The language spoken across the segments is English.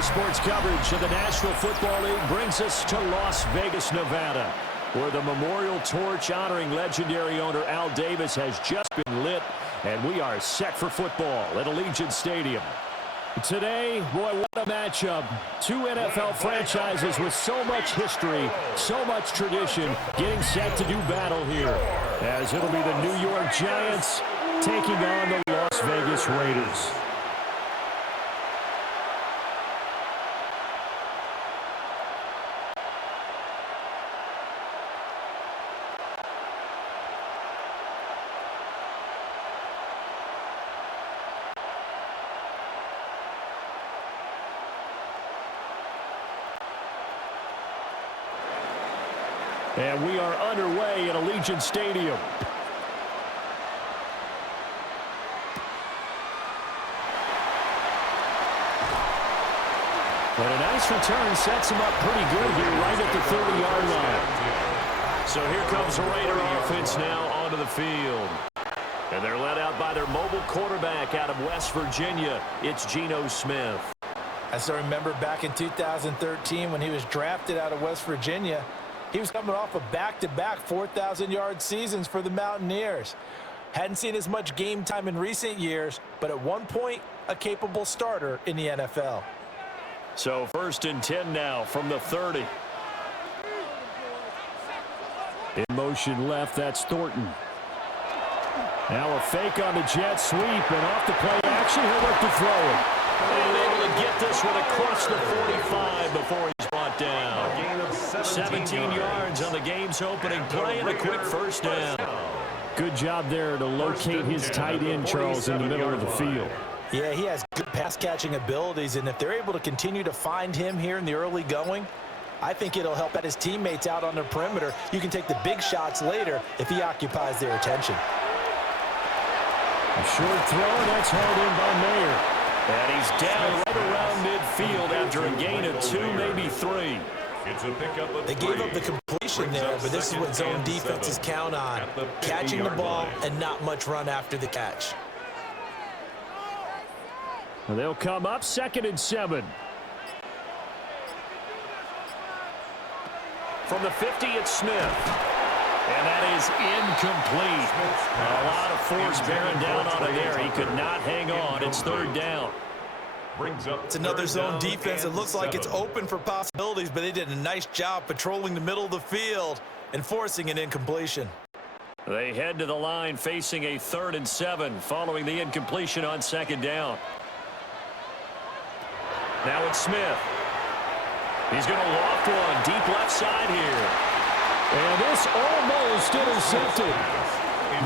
Today's sports coverage of the National Football League brings us to Las Vegas, Nevada, where the memorial torch honoring legendary owner Al Davis has just been lit, and we are set for football at Allegiant Stadium. Today, boy, what a matchup. Two NFL franchises with so much history, so much tradition, getting set to do battle here, as it'll be the New York Giants taking on the Las Vegas Raiders. And we are underway at Allegiant Stadium. But a nice return sets him up pretty good here right at the 30-yard line. So here comes the Raider offense now onto the field. And they're led out by their mobile quarterback out of West Virginia. It's Geno Smith. I still remember back in 2013 when he was drafted out of West Virginia. He was coming off of back-to-back 4,000-yard seasons for the Mountaineers. Hadn't seen as much game time in recent years, but at one point, a capable starter in the NFL. So 1st and 10 now from the 30. In motion left, that's Thornton. Now a fake on the jet sweep, and off the play action, he'll look to throw it. And able to get this one across the 45 before he's brought down. 17 yards on the game's opening play and a quick first down. Good job there to locate his tight end, Charles, in the middle of the field. Yeah, he has good pass-catching abilities, and if they're able to continue to find him here in the early going, I think it'll help out his teammates out on the perimeter. You can take the big shots later if he occupies their attention. A short throw, and that's hauled in by Mayer. And he's down right around midfield after a gain of 2, maybe 3. They gave up the completion there, but this is what zone defenses count on. Catching the ball and not much run after the catch. Well, they'll come up 2nd and 7. From the 50, it's Smith. And that is incomplete. A lot of force bearing down on him there. He could not hang on. It's 3rd down. It's another zone defense. It looks like it's open for possibilities, but they did a nice job patrolling the middle of the field and forcing an incompletion. They head to the line facing a 3rd and 7 following the incompletion on 2nd down. Now it's Smith. He's going to loft one deep left side here. And this almost intercepted.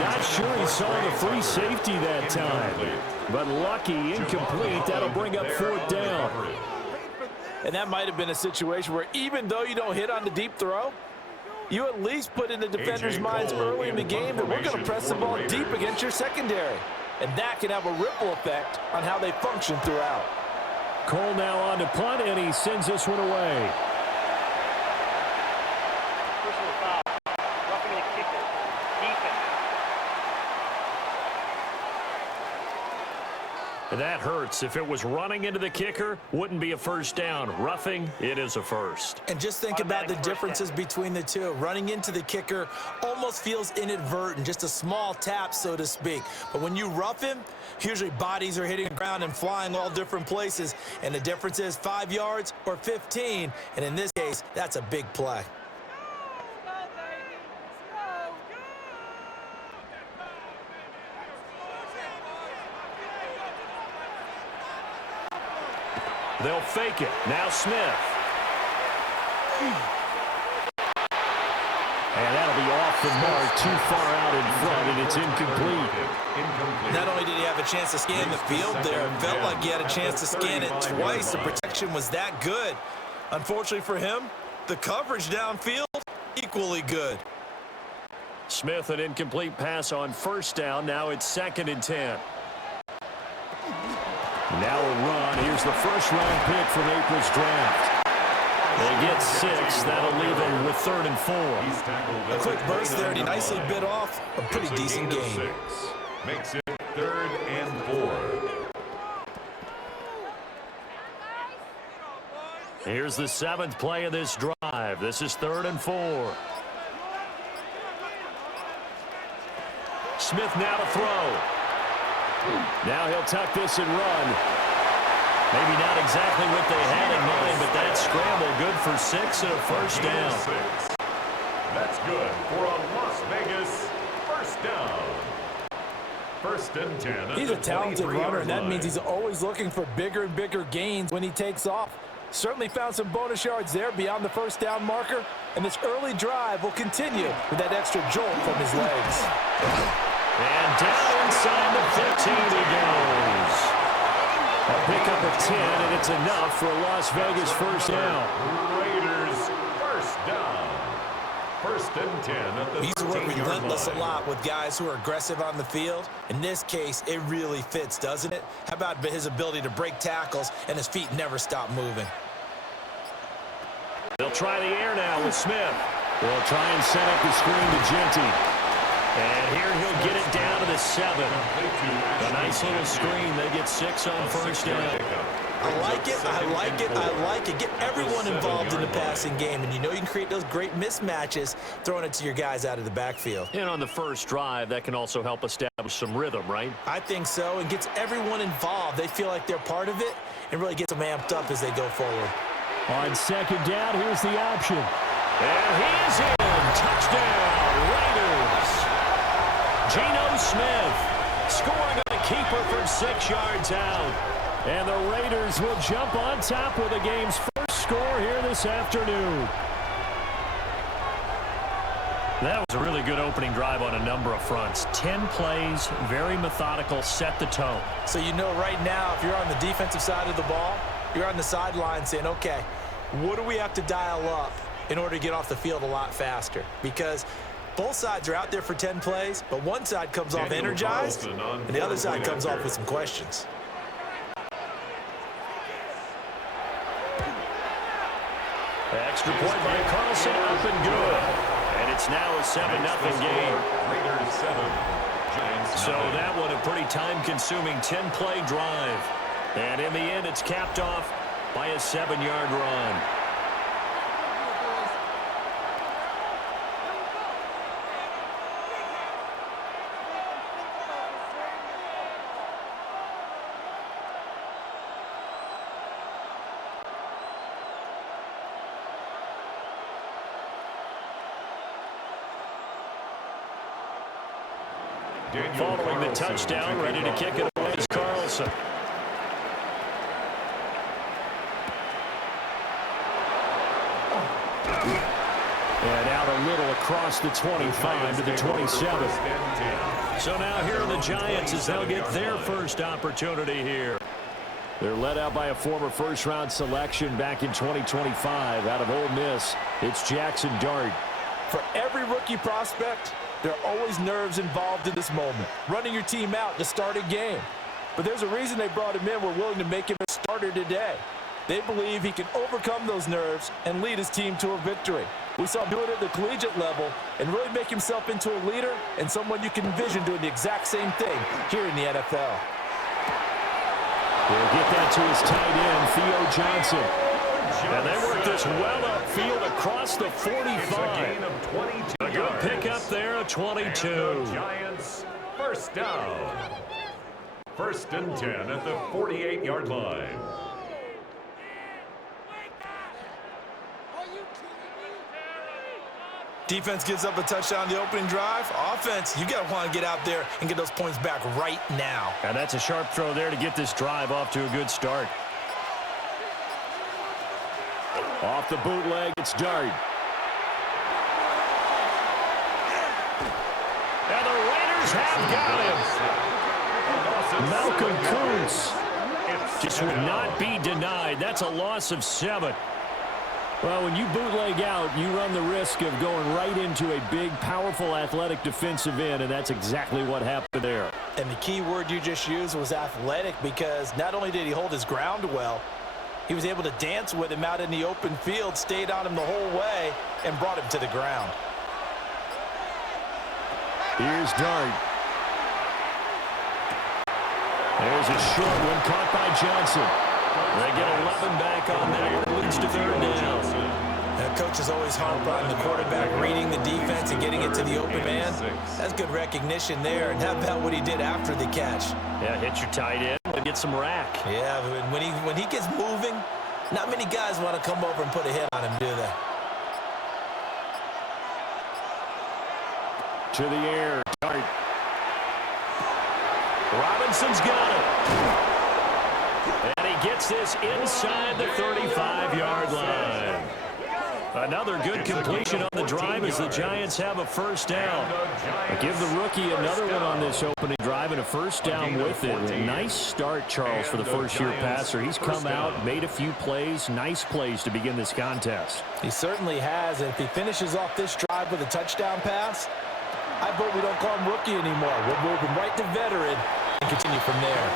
Not sure he saw the free safety that time. But lucky, incomplete. That'll bring up 4th down. And that might have been a situation where even though you don't hit on the deep throw, you at least put in the defender's minds early in the game that we're going to press the ball deep against your secondary. And that can have a ripple effect on how they function throughout. Cole now on to punt, and he sends this one away. That hurts. If it was running into the kicker, wouldn't be a first down. Roughing, it is a first. And just think about the differences between the two. Running into the kicker almost feels inadvertent, just a small tap, so to speak. But when you rough him, usually bodies are hitting the ground and flying all different places. And the difference is 5 yards or 15. And in this case, that's a big play. They'll fake it. Now Smith. And that'll be off the mark, too far out in front, and it's incomplete. Not only did he have a chance to scan the field there, it felt like he had a chance to scan it twice. The protection was that good. Unfortunately for him, the coverage downfield, equally good. Smith, an incomplete pass on 1st down. Now it's 2nd and 10. Now a run. Here's the first-round pick from April's draft. They get 6. That'll leave them with 3rd and 4. A quick burst there, and he nicely bit off a pretty decent game. Makes it 3rd and 4. Here's the 7th play of this drive. This is 3rd and 4. Smith now to throw. Now he'll tuck this and run. Maybe not exactly what they had in mind, but that scramble good for 6 and a first down. That's good for a Las Vegas first down. 1st and 10. He's a talented runner, and that means he's always looking for bigger and bigger gains when he takes off. Certainly found some bonus yards there beyond the first down marker, and this early drive will continue with that extra jolt from his legs. And down inside the 15 he goes. A pickup of 10, and it's enough for a Las Vegas first down. Raiders first down. 1st and 10 at the 13-yard line. He's worked relentless a lot with guys who are aggressive on the field. In this case, it really fits, doesn't it? How about his ability to break tackles and his feet never stop moving? They'll try the air now with Smith. They'll try and set up the screen to Genty. And here he'll get it down to the 7. A nice little screen. They get 6 on first down. I like it, I like it, I like it. Get everyone involved in the passing game, and you know you can create those great mismatches throwing it to your guys out of the backfield. And on the first drive, that can also help establish some rhythm, right? I think so, and gets everyone involved. They feel like they're part of it and really gets them amped up as they go forward. On 2nd down, here's the option. And he is in. Touchdown, Raiders. Geno Smith scoring a keeper from 6 yards out. And the Raiders will jump on top with the game's first score here this afternoon. That was a really good opening drive on a number of fronts. 10 plays, very methodical, set the tone. So you know right now, if you're on the defensive side of the ball, you're on the sideline saying, okay, what do we have to dial up in order to get off the field a lot faster? Because both sides are out there for 10 plays, but one side comes off energized, and the other side comes off with some questions. Extra point by Carlson, up and good. And it's now a 7-0 game. Raiders 7. Giants So that one a pretty time-consuming 10-play drive. And in the end, it's capped off by a 7-yard run. Following the touchdown, ready to kick it away is Carlson. And out a little across the 25 to the 27. So now here are the Giants as they'll get their first opportunity here. They're led out by a former first-round selection back in 2025 out of Ole Miss. It's Jackson Dart. For every rookie prospect, there are always nerves involved in this moment. Running your team out to start a game. But there's a reason they brought him in. We're willing to make him a starter today. They believe he can overcome those nerves and lead his team to a victory. We saw him do it at the collegiate level and really make himself into a leader and someone you can envision doing the exact same thing here in the NFL. We'll get that to his tight end, Theo Johnson. And they work this well upfield across the 45. A good pickup there, a 22. Giants first down. 1st and 10 at the 48-yard line. Defense gives up a touchdown the opening drive. Offense, you got to want to get out there and get those points back right now. And that's a sharp throw there to get this drive off to a good start. Off the bootleg, it's Dart. And the Raiders have got him. Malcolm Kuntz just would not be denied. That's a loss of 7. Well, when you bootleg out, you run the risk of going right into a big, powerful, athletic defensive end, and that's exactly what happened there. And the key word you just used was athletic, because not only did he hold his ground well, he was able to dance with him out in the open field, stayed on him the whole way, and brought him to the ground. Here's Dart. There's a short one caught by Johnson. They get 11 back on that. It leads to third down. Coaches always harp on the quarterback reading the defense and getting it to the open man. That's good recognition there. And how about what he did after the catch? Yeah, hit your tight end and get some rack. Yeah, when he gets moving, not many guys want to come over and put a hit on him, do they? To the air, Dart. Robinson's got it. And he gets this inside the 35-yard line. Another good completion on the drive as the Giants have a first down. Give the rookie another one on this opening drive and a first down with it. A nice start, Charles, for the first-year passer. He's come out, made a few plays, nice plays to begin this contest. He certainly has, and if he finishes off this drive with a touchdown pass, I vote we don't call him rookie anymore. We'll move him right to veteran and continue from there.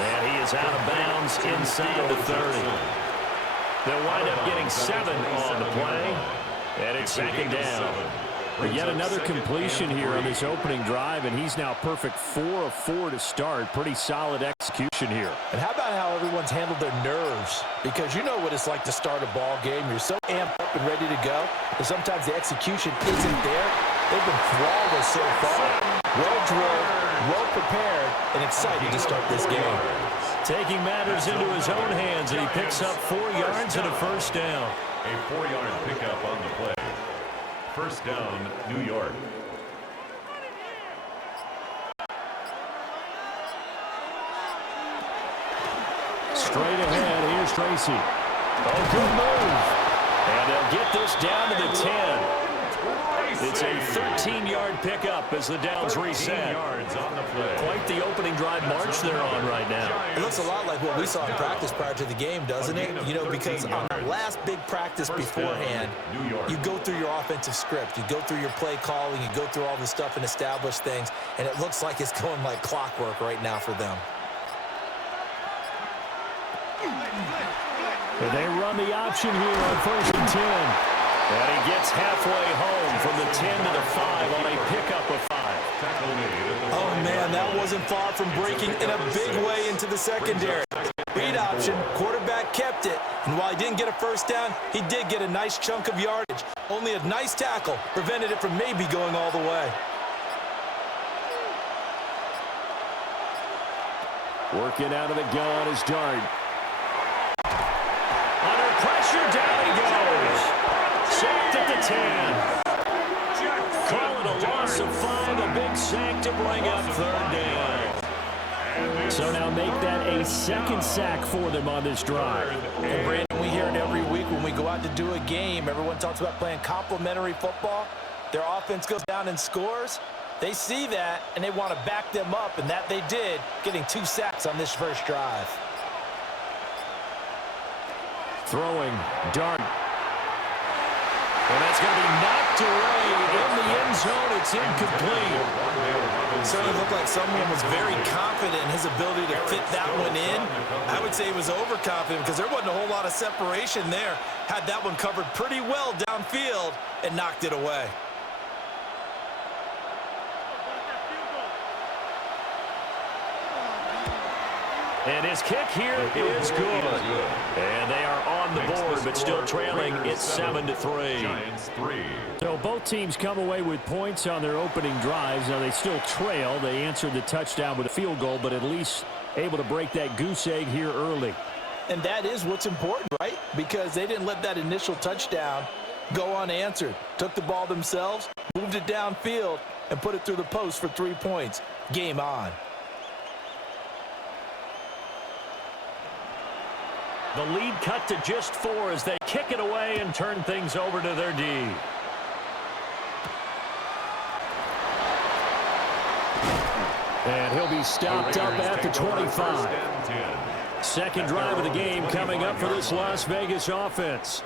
And he is out of bounds inside the 30. They'll wind up getting 7 on the play, and it's second down. But yet another completion here on this opening drive, and he's now perfect 4 of 4 to start. Pretty solid execution here. And how about how everyone's handled their nerves? Because you know what it's like to start a ball game. You're so amped up and ready to go, but sometimes the execution isn't there. They've been flawless so far. Well-drilled, well-prepared, and excited to start this game. Taking matters into his own hands, and he picks up 4 yards and a first down. A 4-yard pickup on the play. First down, New York. Straight ahead, here's Tracy. Oh, good move. And they'll get this down to the 10. It's a 13-yard pickup as the downs reset. Yards on the play. Quite the opening drive march they're on right now. It looks a lot like what we saw in practice prior to the game, doesn't it? You know, because on the last big practice beforehand, you go through your offensive script. You go through your play calling. You go through all the stuff and establish things. And it looks like it's going like clockwork right now for them. And they run the option here on 1st and 10. And he gets halfway home from the 10 to the 5 on a pickup of 5. Oh, man, that wasn't far from breaking in a big way into the secondary. Read option, quarterback kept it. And while he didn't get a first down, he did get a nice chunk of yardage. Only a nice tackle prevented it from maybe going all the way. Working out of the gun is Dart. Under pressure, down he goes. Sacked at the 10. Call it a loss of 5, a big sack to bring up third down. So now make that a second sack for them on this drive. And Brandon, we hear it every week when we go out to do a game. Everyone talks about playing complementary football. Their offense goes down and scores. They see that, and they want to back them up, and that they did, getting 2 sacks on this first drive. Throwing, Dart. And that's going to be knocked away in the end zone. It's incomplete. It certainly looked like someone was very confident in his ability to fit that one in. I would say he was overconfident because there wasn't a whole lot of separation there. Had that one covered pretty well downfield and knocked it away. And his kick here is good. And they are on the board, but still trailing. It's 7-3. Giants 3. So both teams come away with points on their opening drives. Now they still trail. They answered the touchdown with a field goal, but at least able to break that goose egg here early. And that is what's important, right? Because they didn't let that initial touchdown go unanswered. Took the ball themselves, moved it downfield, and put it through the post for 3 points. Game on. The lead cut to just 4 as they kick it away and turn things over to their D. And he'll be stopped up at the 25. Second drive of the game coming up for this Las Vegas offense.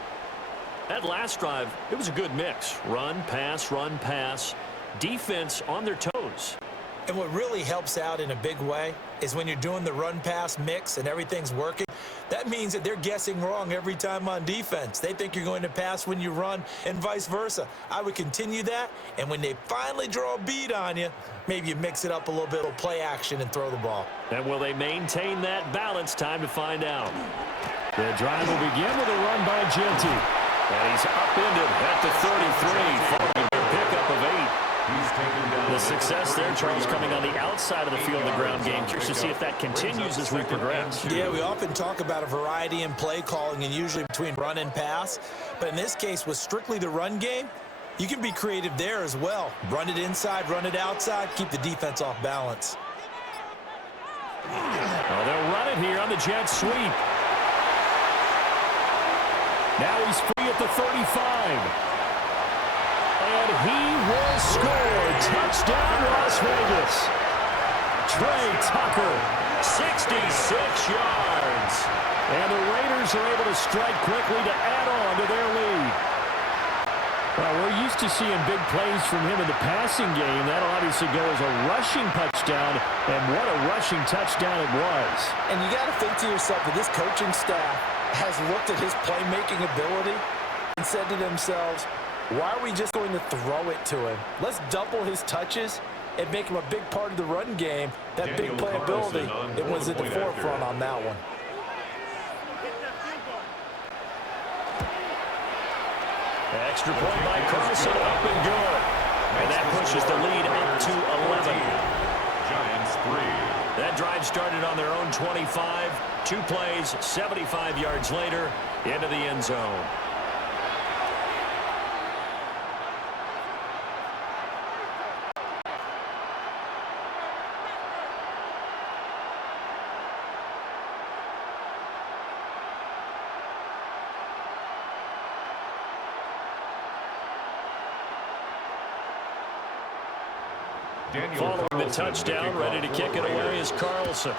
That last drive, it was a good mix. Run, pass, defense on their toes. And what really helps out in a big way is when you're doing the run-pass mix and everything's working, That means that they're guessing wrong every time on defense. They think you're going to pass when you run and vice versa. I would continue that, and when they finally draw a bead on you, maybe you mix it up a little bit, with play action and throw the ball. And will they maintain that balance? Time to find out. The drive will begin with a run by Genty. And he's upended at the 33, following a pickup of 8. He's taken down. The success there, Charles, coming on the outside of the field, the ground game. Curious to see if that continues as we progress. Yeah, we often talk about a variety in play calling and usually between run and pass. But in this case, with strictly the run game, you can be creative there as well. Run it inside, run it outside, keep the defense off balance. Oh, they'll run it here on the jet sweep. Now he's free at the 35. And he will score. Touchdown, Las Vegas. Trey Tucker, 66 yards. And the Raiders are able to strike quickly to add on to their lead. Well, we're used to seeing big plays from him in the passing game. That'll obviously go as a rushing touchdown, and what a rushing touchdown it was. And you got to think to yourself that this coaching staff has looked at his playmaking ability and said to themselves, why are we just going to throw it to him? Let's double his touches and make him a big part of the run game. That big playability, it was at the forefront on that one. Extra point by Carlson, up and good. And that pushes the lead up to 11. Giants 3. That drive started on their own 25. 2 plays, 75 yards later, into the end zone. Following the touchdown, ready to kick it away is Carlson.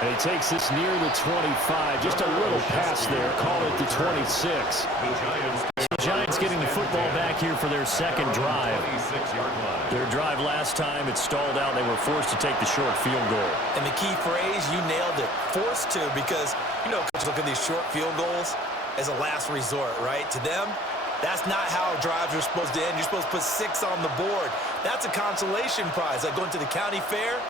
And he takes this near the 25. Just a little pass there. Call it the 26. The Giants getting the football back here for their second drive. Their drive last time, it stalled out. They were forced to take the short field goal. And the key phrase, you nailed it, forced to, because, you know, coach, look at these short field goals as a last resort, right? To them, that's not how drives are supposed to end. You're supposed to put 6 on the board. That's a consolation prize. Like going to the county fair,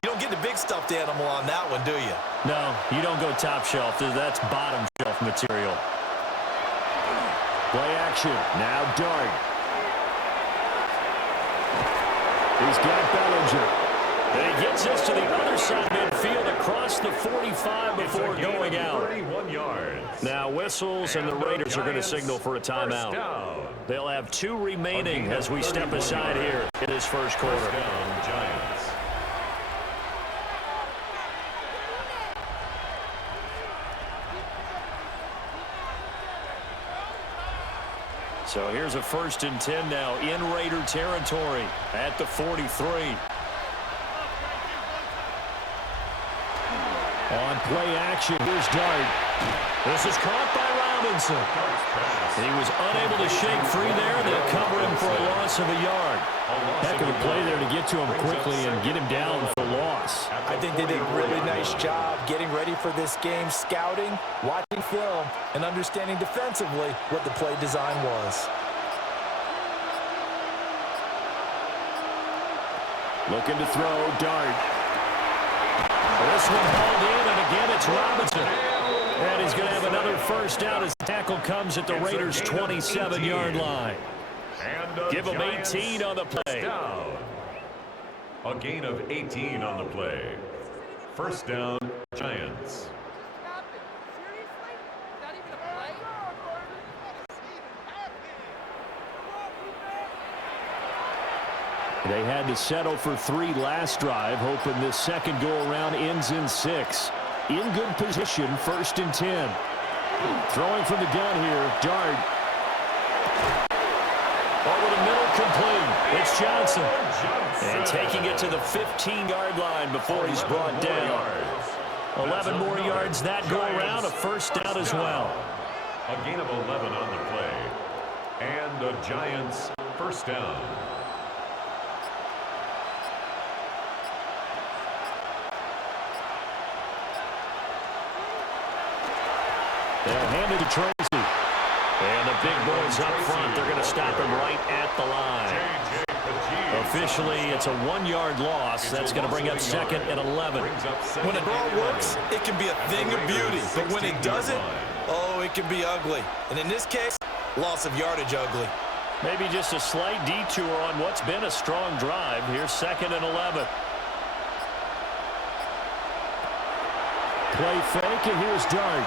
you don't get the big stuffed animal on that one, do you? No, you don't go top shelf. That's bottom shelf material. Play action. Now Dart. He's got Bellinger. And he gets us to the other side midfield across the 45 before going out. 31 yards. Now whistles and the Raiders are going to signal for a timeout. They'll have 2 remaining as we step aside here in this first quarter. First down, Giants. So here's a 1st and 10 now in Raider territory at the 43. On play action, here's Dart. This is caught by Robinson. He was unable to shake free there. They'll cover him for a loss of a yard. Heck of a play there to get to him quickly and get him down for loss. I think they did a really nice job getting ready for this game, scouting, watching film, and understanding defensively what the play design was. Looking to throw, Dart. This one hauled in, and again it's Robinson. And he's going to have another first down as the tackle comes at the Raiders' 27-yard line. Give them 18 on the play. Down. A gain of 18 on the play. First down, Giants. They had to settle for 3 last drive, hoping this second go-around ends in 6. In good position, 1st and 10. Throwing from the gun here, Dart. Over the middle, complete. It's Johnson. And taking it to the 15-yard line before he's brought down. 11 more yards that go-around, a first down as well. A gain of 11 on the play. And the Giants' first down. They'll hand it to Tracy. And the big boys up front, they're going to stop him right at the line. Officially, it's a 1-yard loss. That's going to bring up second and 11. When a draw works, it can be a thing of beauty. But when it doesn't, oh, it can be ugly. And in this case, loss of yardage ugly. Maybe just a slight detour on what's been a strong drive. Here's second and 11. Play fake, and here's Dart.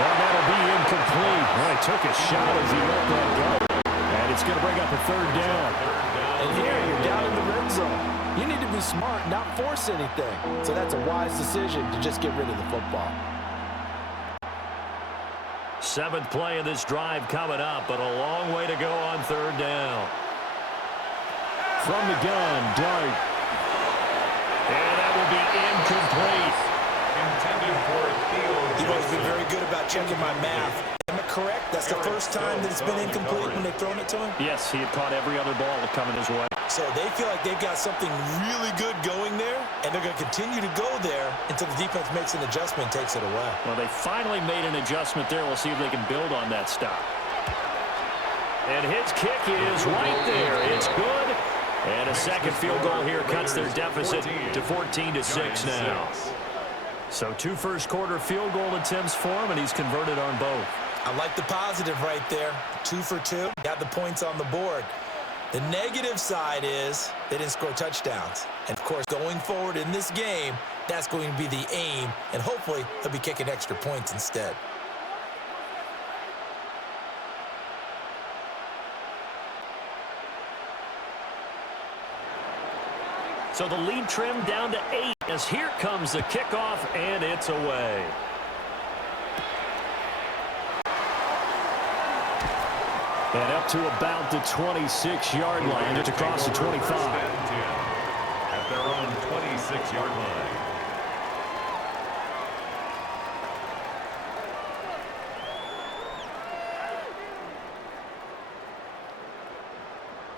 And that'll be incomplete. Well, he took a shot as he let that go. And it's going to bring up a third down. And here, you're down in the red zone. You need to be smart, not force anything. So that's a wise decision to just get rid of the football. 7th play of this drive coming up, but a long way to go on third down. From the gun, Dart. And that will be incomplete. Intended for Theo. You've always been very good about checking my math. Am I correct? That's the first time that it's been incomplete when they've thrown it to him? Yes, he had caught every other ball coming his way. So they feel like they've got something really good going there, and they're going to continue to go there until the defense makes an adjustment and takes it away. Well, they finally made an adjustment there. We'll see if they can build on that stop. And his kick is right there. It's good. And a second field goal here cuts their deficit to 14-6 now. So 2 first-quarter field goal attempts for him, and he's converted on both. I like the positive right there. 2 for 2. Got the points on the board. The negative side is they didn't score touchdowns. And, of course, going forward in this game, that's going to be the aim, and hopefully they'll be kicking extra points instead. So the lead trimmed down to 8 as here comes the kickoff, and it's away. And up to about the 26-yard line. It's across the 25. At their own 26-yard line.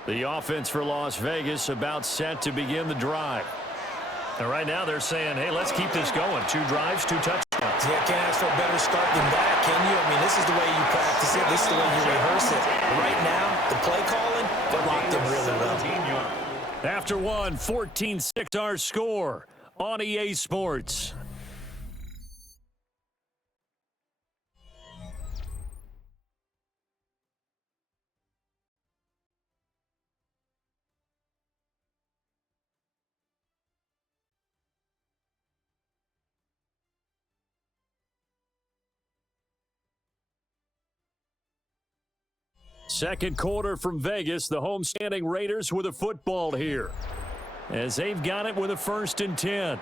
The offense for Las Vegas about set to begin the drive. And right now they're saying, hey, let's keep this going. 2 drives, 2 touchdowns. Yeah, can't ask for a better start than that, can you? I mean, this is the way you practice it. This is the way you rehearse it. But right now, the play calling, they're locked in really well. After one, 14-6 our score on EA Sports. Second quarter from Vegas, the homestanding Raiders with a football here, as they've got it with a 1st and 10.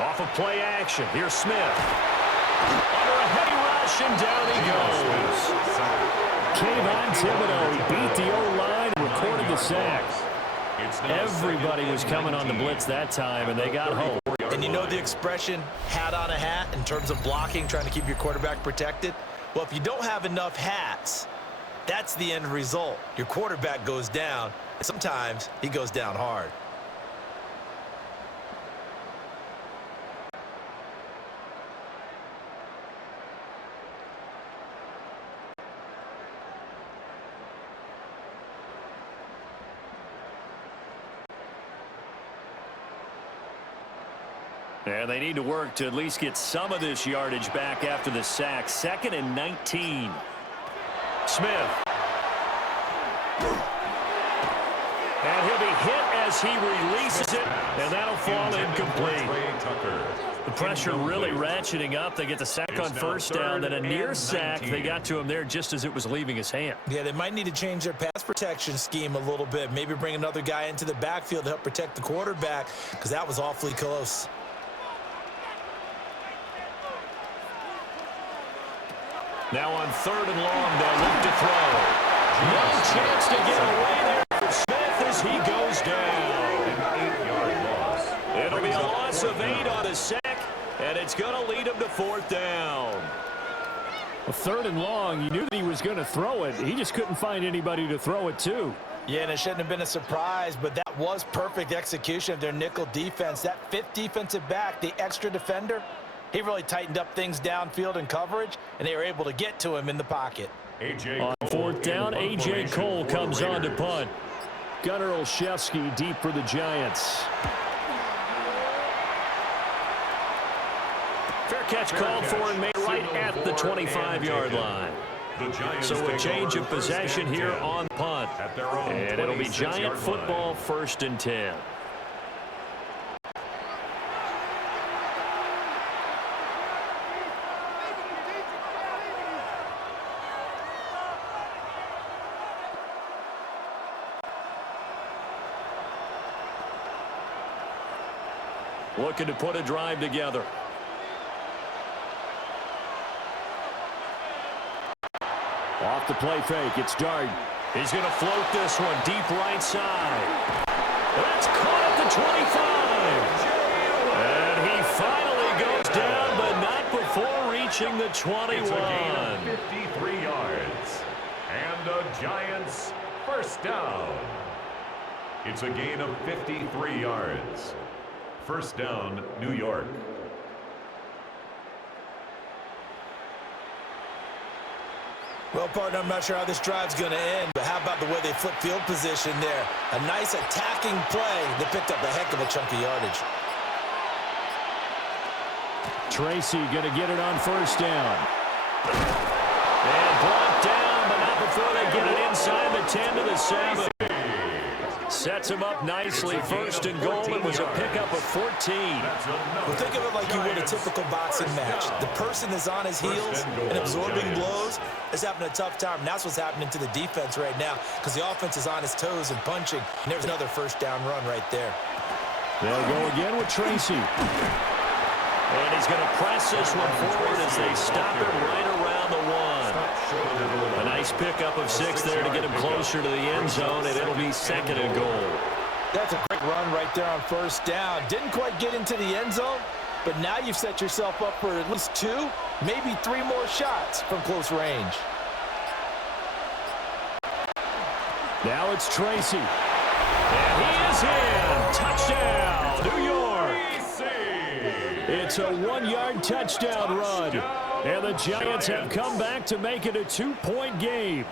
Off of play action, here's Smith. Under a heavy rush, and down he goes. Kayvon Thibodeau, he beat the O-line and recorded the sack. Everybody was coming on the blitz that time, and they got home. And you know the expression, hat on a hat, in terms of blocking, trying to keep your quarterback protected? Well, if you don't have enough hats, that's the end result. Your quarterback goes down, and sometimes he goes down hard. And they need to work to at least get some of this yardage back after the sack. 2nd and 19. Smith. And he'll be hit as he releases it, and that'll fall incomplete. The pressure really ratcheting up. They get the sack on 1st down, then a near sack. They got to him there just as it was leaving his hand. Yeah, they might need to change their pass protection scheme a little bit. Maybe bring another guy into the backfield to help protect the quarterback, because that was awfully close. Now on 3rd and long, they'll look to throw. No chance to get away there for Smith as he goes sack, and it's going to lead him to fourth down. Well, 3rd and long, you knew that he was going to throw it. He just couldn't find anybody to throw it to. Yeah, and it shouldn't have been a surprise, but that was perfect execution of their nickel defense. That 5th defensive back, the extra defender, he really tightened up things downfield in coverage, and they were able to get to him in the pocket. On 4th down, A.J. Cole comes on to punt. Gunnar Olszewski deep for the Giants. Fair catch called for and made right at the 25-yard line. So a change of possession here on punt. And it'll be Giant football, 1st and 10. Looking to put a drive together. Off the play fake, it's Darden. He's going to float this one deep right side. That's caught at the 25. And he finally goes down, but not before reaching the 21. It's a gain of 53 yards. And the Giants, 1st down. It's a gain of 53 yards. 1st down, New York. Well, partner, I'm not sure how this drive's going to end, but how about the way they flip field position there? A nice attacking play that picked up a heck of a chunk of yardage. Tracy going to get it on 1st down. And brought down, but not before they get it inside the 10 to the 7. Sets him up nicely. 1st and goal. It was a pickup of 14. Well, think of it like you would a typical boxing match. The person is on his heels and absorbing blows is having a tough time. And that's what's happening to the defense right now because the offense is on his toes and punching. And there's another 1st down run right there. They'll go again with Tracy. And he's going to press this one forward as they stop him right around the 1. A nice pickup of 6 there to get him closer to the end zone, and it'll be 2nd and goal. That's a great run right there on 1st down. Didn't quite get into the end zone, but now you've set yourself up for at least 2, maybe 3 more shots from close range. Now it's Tracy. And he is in. Touchdown, New York. It's a 1-yard touchdown run. And the Giants have come back to make it a 2-point game.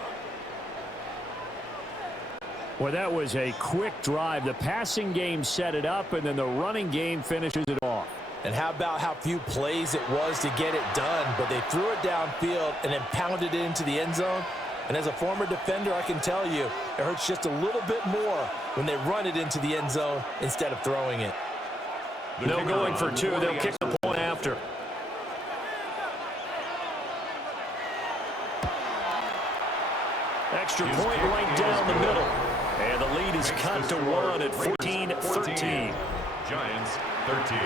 Well, that was a quick drive. The passing game set it up, and then the running game finishes it off. And how about how few plays it was to get it done, but they threw it downfield and then pounded it into the end zone. And as a former defender, I can tell you, it hurts just a little bit more when they run it into the end zone instead of throwing it. No going for 2. They'll kick the point after. Extra point right down the middle. And the lead is cut to 1 at 14-13. Giants, 13.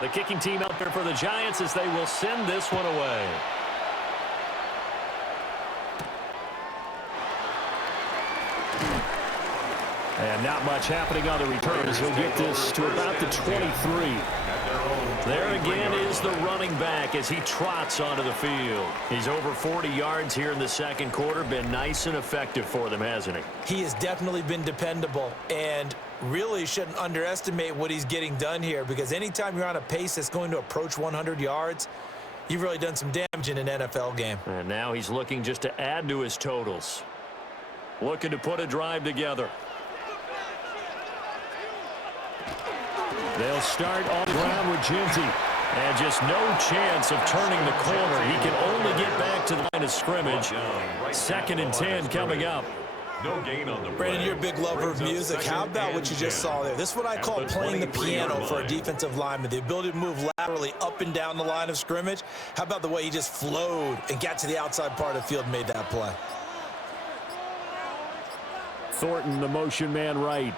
The kicking team out there for the Giants as they will send this one away. And not much happening on the return as he'll get this to about the 23. There again is the running back as he trots onto the field. He's over 40 yards here in the 2nd quarter. Been nice and effective for them, hasn't he? He has definitely been dependable and really shouldn't underestimate what he's getting done here because anytime you're on a pace that's going to approach 100 yards, you've really done some damage in an NFL game. And now he's looking just to add to his totals. Looking to put a drive together. They'll start on the ground with Ginty. And just no chance of turning the corner. He can only get back to the line of scrimmage. 2nd and 10 coming up. No gain on the play. Brandon, you're a big lover of music. How about what you just saw there? This is what I call playing the piano for a defensive lineman. The ability to move laterally up and down the line of scrimmage. How about the way he just flowed and got to the outside part of the field and made that play? Thornton, the motion man right.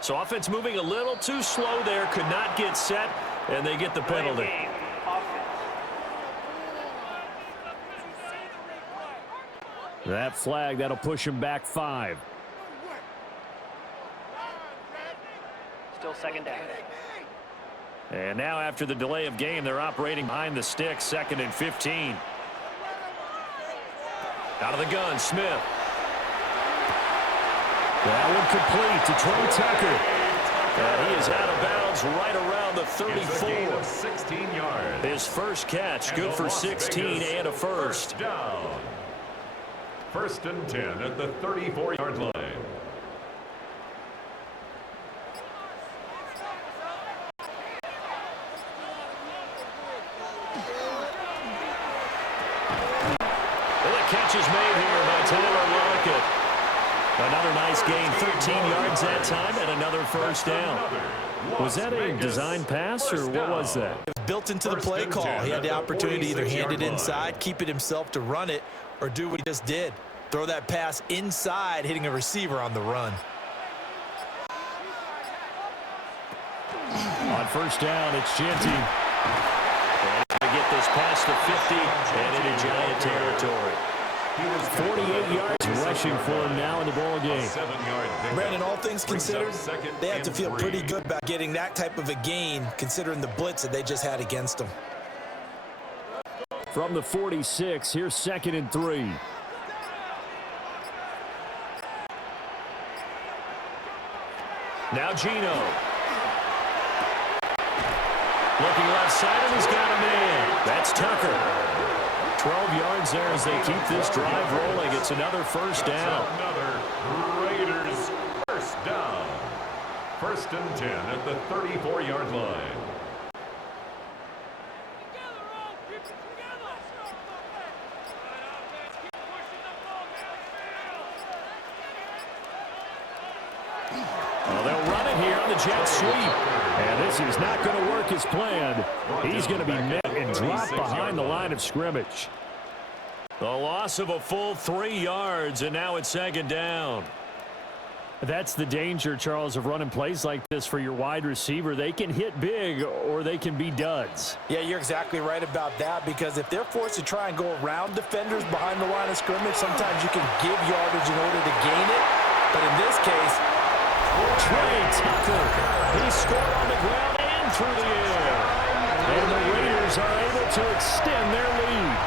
So offense moving a little too slow there. Could not get set, and they get the penalty. That flag, that'll push him back 5. Still second down. And now after the delay of game, they're operating behind the sticks, 2nd and 15. Out of the gun, Smith. That one complete to Trey Tucker. And he is out of bounds right around the It's a gain 34. of 16 yards. His first catch, good the for Las 16 Vegas and a first. down. 1st and 10 at the 34-yard line. Well, the catch is made here by Tyler Lockett. Another nice gain, 13 yards that time, and another first down. Was that a design pass, or what was that? Built into the play call. He had the opportunity to either hand it inside, keep it himself to run it, or do what he just did. Throw that pass inside, hitting a receiver on the run. On first down, it's Genty. And he's going to get this past the 50 and into Giant territory. 48 yards rushing for him now in the ball game. 7-yard pickup. Brandon, all things Brings up considered, 2nd they have to and feel 3. pretty good about getting that type of a gain, considering the blitz that they just had against them. From the 46, here's 2nd and 3. Now Gino. Looking left side, and he's got a man. That's Tucker. 12 yards there as they keep this drive rolling. It's another first down. Another Raiders first down. 1st and 10 at the 34-yard line. Well, they'll run it here on the jet sweep. And this is not going to work as planned. He's going to be met and dropped behind the line of scrimmage. The loss of a full 3 yards, and now it's 2nd down. That's the danger, Charles, of running plays like this for your wide receiver. They can hit big or they can be duds. Yeah, you're exactly right about that, because if they're forced to try and go around defenders behind the line of scrimmage, sometimes you can give yardage in order to gain it. But in this case, Trey Tucker. He scored on the ground and through the air. And the Raiders are able to extend their lead.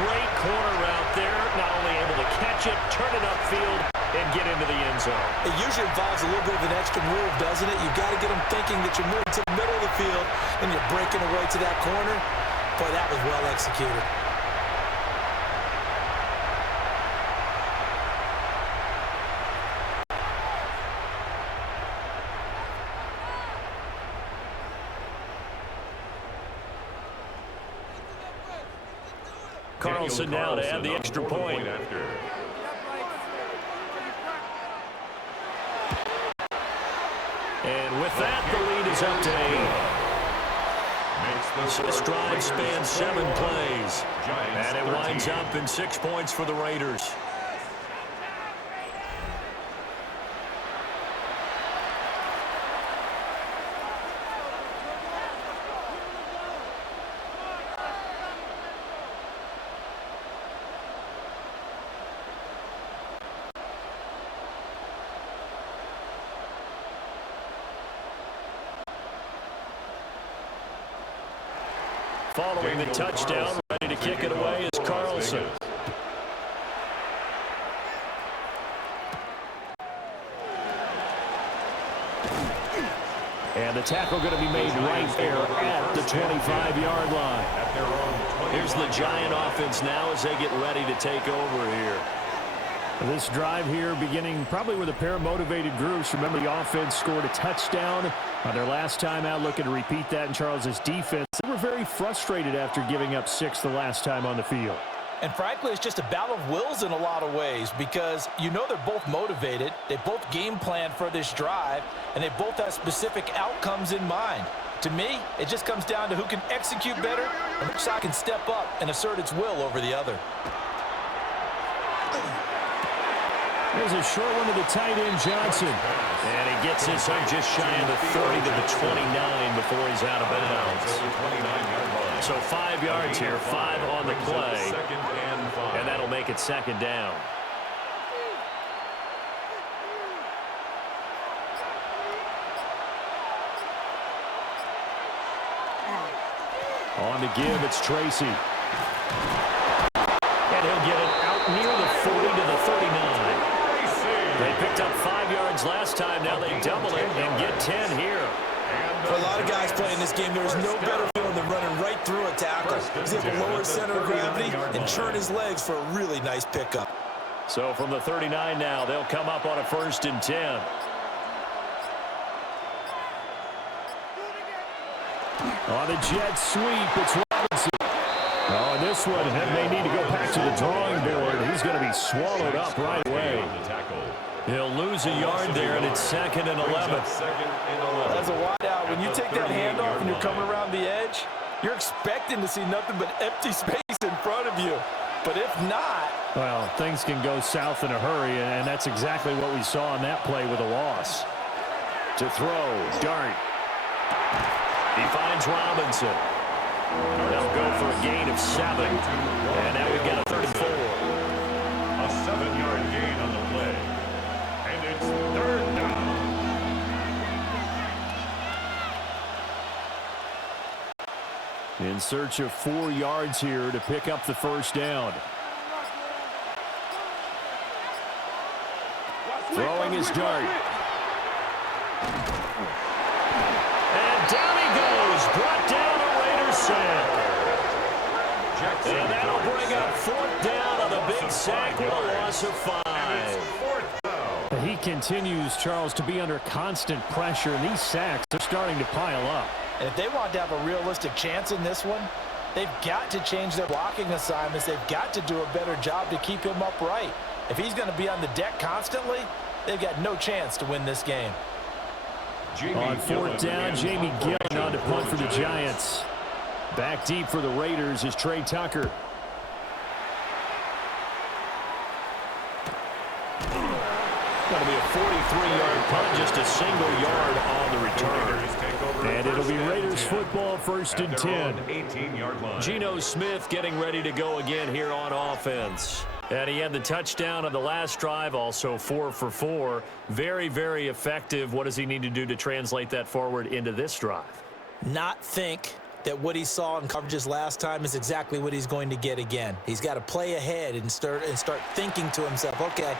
Great corner out there, not only able to catch it, turn it upfield, and get into the end zone. it usually involves a little bit of an extra move, doesn't it? You've got to get them thinking that you're moving to the middle of the field and you're breaking away to that corner. Boy, that was well executed. Carlson now to add the extra point. After. And with that, the lead is up to 8. So this drive spans 7 plays. And it winds up in 6 points for the Raiders. Following the touchdown, ready to kick it away is Carlson. And the tackle going to be made right there at the 25-yard line. Here's the Giant offense now as they get ready to take over here. This drive here beginning probably with a pair of motivated groups. Remember, the offense scored a touchdown on their last time out, looking to repeat that in Charles's defense. They were very frustrated after giving up 6 the last time on the field. And frankly, it's just a battle of wills in a lot of ways, because you know they're both motivated, they both game plan for this drive, and they both have specific outcomes in mind. To me, it just comes down to who can execute better and which side can step up and assert its will over the other. There's a short one to the tight end, Johnson. And he gets this up just shy of the 30 to the 29 before he's out of bounds. So 5 yards here, 5 on the play. And that'll make it second down. On the give, it's Tracy. And he'll get it out near the 40 to the 39. They picked up 5 yards last time. Now they double it and get 10 here. For a lot of guys playing this game, there's no better feeling than running right through a tackle. He's able to lower his center of gravity and churn his legs for a really nice pickup. So from the 39 now, they'll come up on a 1st and 10. On the jet sweep, it's Robinson. Oh, and this one may need to go back to the drawing board. He's going to be swallowed up right away. He'll lose a yard there, and it's 2nd and 11. As a wideout, when you take that handoff and you're coming around the edge, you're expecting to see nothing but empty space in front of you. But if not... Well, things can go south in a hurry, and that's exactly what we saw on that play with a loss. To throw, Dart. He finds Robinson. They'll go for a gain of 7. And now we've got a 3rd and 4. A 7-yard gain on the play. And it's 3rd down. In search of 4 yards here to pick up the 1st down. Throwing his Dart. And down he goes. Brought down a Raiders sack. And that'll bring up 4th down on the big sack with a loss of 5. He continues, Charles, to be under constant pressure, and these sacks are starting to pile up. And if they want to have a realistic chance in this one, they've got to change their blocking assignments. They've got to do a better job to keep him upright. If he's going to be on the deck constantly, they've got no chance to win this game. On 4th down, Jamie Gillen on to punt for the Giants. Back deep for the Raiders is Trey Tucker. Going to be a 43-yard punt, just a single yard on the return. And it'll be Raiders football, 1st and 10. 18-yard line. Geno Smith getting ready to go again here on offense. And he had the touchdown on the last drive, also 4 for 4. Very, very effective. What does he need to do to translate that forward into this drive? Not think that what he saw in coverages last time is exactly what he's going to get again. He's got to play ahead and start thinking to himself, okay,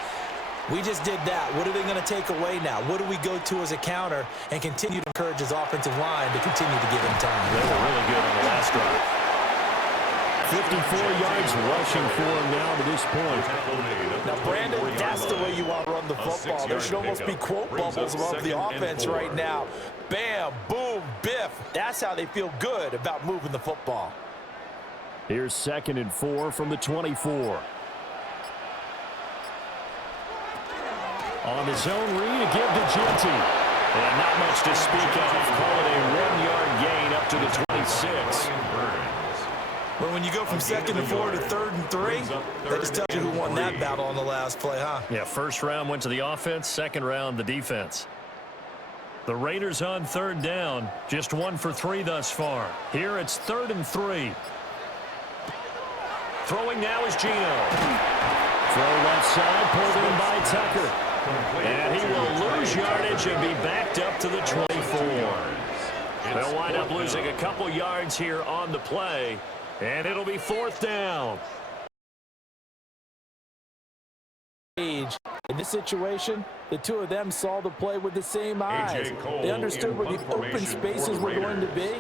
we just did that. What are they going to take away now? What do we go to as a counter? And continue to encourage his offensive line to continue to give him time. They were really good on the last drive. 54 yards rushing for him now to this point. Now, Brandon, that's the way you want to run the football. There should almost be quote bubbles above the offense right now. Bam, boom, biff. That's how they feel good about moving the football. Here's 2nd and 4 from the 24. On the zone read, a give to Genty. And not much to speak of. Call it a 1-yard gain up to the 26. Well, when you go from 2nd and 4 to 3rd and 3, that just tells you who won that battle on the last play, huh? Yeah, 1st round went to the offense, 2nd round the defense. The Raiders on 3rd down, just 1 for 3 thus far. Here it's 3rd and 3. Throwing now is Geno. Throw left side, pulled in by Tucker. And he will lose yardage and be backed up to the 24. They'll wind up losing a couple yards here on the play. And it'll be 4th down. In this situation, the two of them saw the play with the same eyes. They understood where the open spaces were going to be,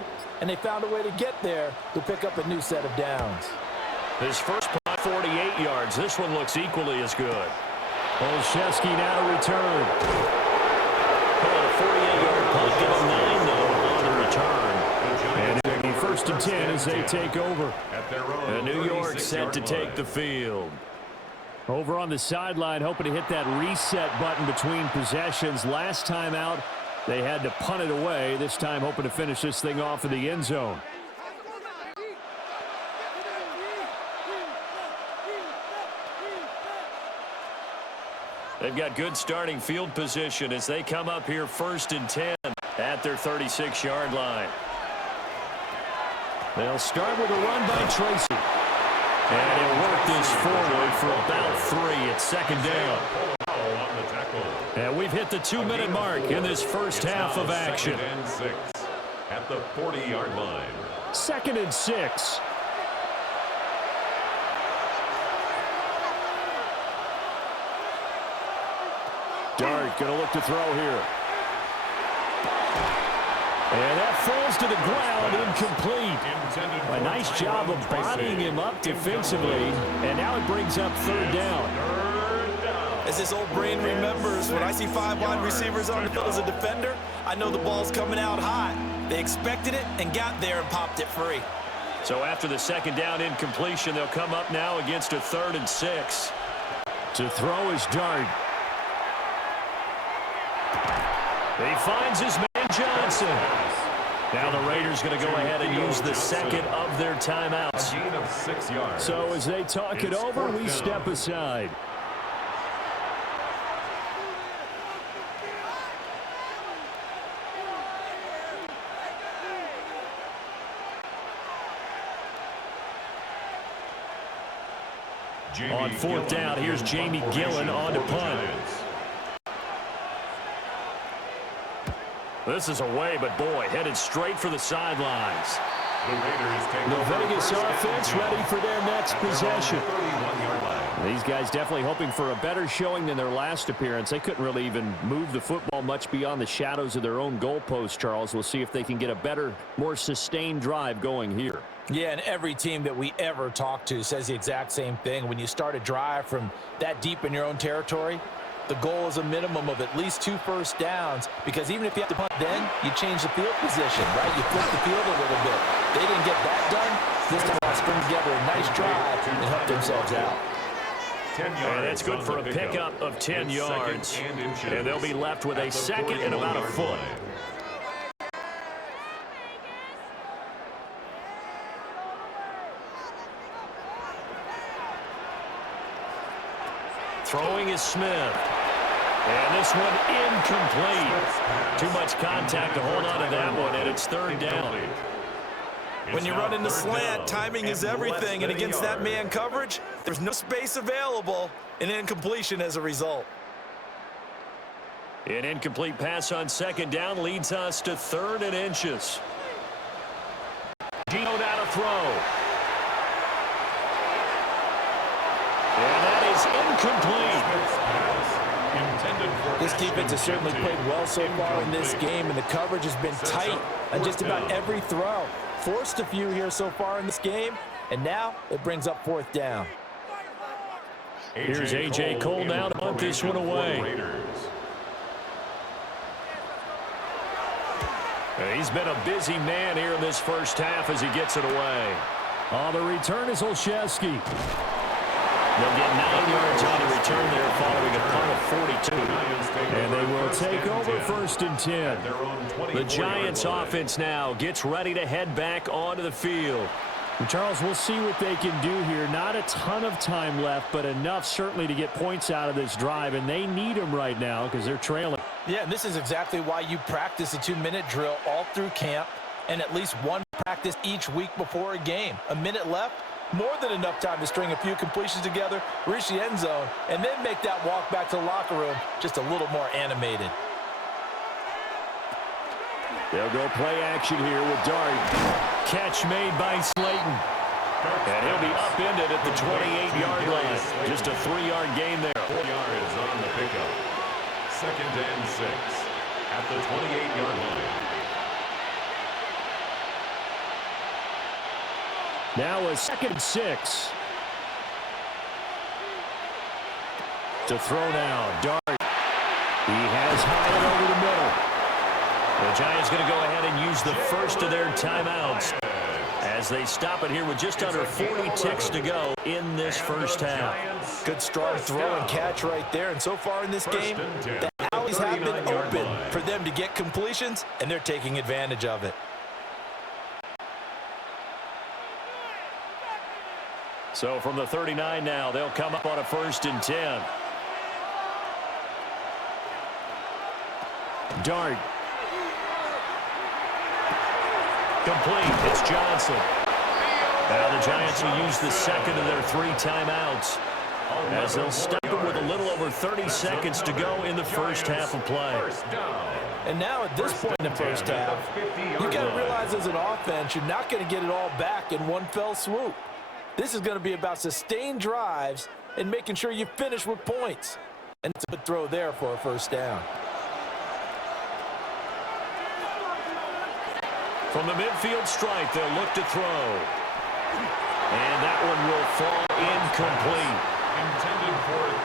and they found a way to get there to pick up a new set of downs. His first punt, 48 yards. This one looks equally as good. Olszewski now to return. A 48-yard punt, give him 9, though, on the return. And it'll be 1st and 10 as they take over. And New York set to take the field. Over on the sideline, hoping to hit that reset button between possessions. Last time out, they had to punt it away. This time, hoping to finish this thing off in the end zone. They've got good starting field position as they come up here 1st and 10 at their 36-yard line. They'll start with a run by Tracy. And he'll work this forward for about 3 at 2nd down. And we've hit the 2-minute mark in this first half of action. 2nd and 6 at the 40-yard line. 2nd and 6. Dart going to look to throw here. And that falls to the ground, incomplete. A nice job of bodying him up defensively, and now it brings up 3rd down. As this old brain remembers, when I see 5 wide receivers on the field as a defender, I know the ball's coming out hot. They expected it and got there and popped it free. So after the 2nd down incompletion, they'll come up now against a 3rd and 6. To throw is Dart. He finds his man Johnson. Now the Raiders going to go ahead and use the 2nd of their timeouts. A gain of 6 yards. So as they talk it over, we step aside. On 4th down, here's Jamie Gillen on to punt. This is away, but boy, headed straight for the sidelines. The Vegas offense ready for their next possession. These guys definitely hoping for a better showing than their last appearance. They couldn't really even move the football much beyond the shadows of their own goalpost, Charles. We'll see if they can get a better, more sustained drive going here. Yeah, and every team that we ever talk to says the exact same thing. When you start a drive from that deep in your own territory, the goal is a minimum of at least 2 first downs, because even if you have to punt then, you change the field position, right? You flip the field a little bit. They didn't get that done. This time they'll string together a nice drive and help themselves out. And that's good for a pickup of 10 yards. And they'll be left with a 2nd and about a foot. Throwing is Smith. And this one incomplete. Too much contact to hold on to that one, and it's 3rd down. When you run in the slant, timing is everything, and against that man coverage, there's no space available, and incompletion as a result. An incomplete pass on 2nd down leads us to 3rd and inches. Gino now to throw. And that is incomplete. This defense has certainly played well so far in this game, and the coverage has been tight on just about every throw. Forced a few here so far in this game, and now it brings up 4th down. Here's A.J. Cole now to punt this one away. He's been a busy man here in this first half as he gets it away. On the return is Olszewski. They'll get 9 yards on the return there following a punt of 42. And they will take over 1st and 10. The Giants offense now gets ready to head back onto the field. And Charles, we'll see what they can do here. Not a ton of time left, but enough certainly to get points out of this drive, and they need them right now because they're trailing. Yeah, and this is exactly why you practice a 2-minute drill all through camp and at least one practice each week before a game. A minute left, more than enough time to string a few completions together, reach the end zone, and then make that walk back to the locker room just a little more animated. They'll go play action here with Dart. Catch made by Slayton. And he'll be upended at the 28-yard line. Just a 3-yard gain there. 4 yards on the pickup. 2nd and 6 at the 28-yard line. Now a 2nd and 6. To throw now, Dart. He has Howard over the middle. The Giants going to go ahead and use the first of their timeouts as they stop it here with just under 40 ticks to go in this first half. Good strong throw and catch right there. And so far in this game, the alleys have been open for them to get completions, and they're taking advantage of it. So from the 39 now, they'll come up on a 1st and 10. Dart. Complete. It's Johnson. Now the Giants will use the second of their 3 timeouts as they'll stop it with a little over 30 seconds to go in the first half of play. And now at this point in the first half, you've got to realize as an offense, you're not going to get it all back in one fell swoop. This is going to be about sustained drives and making sure you finish with points. And it's a good throw there for a first down. From the midfield stripe, they'll look to throw. And that one will fall incomplete.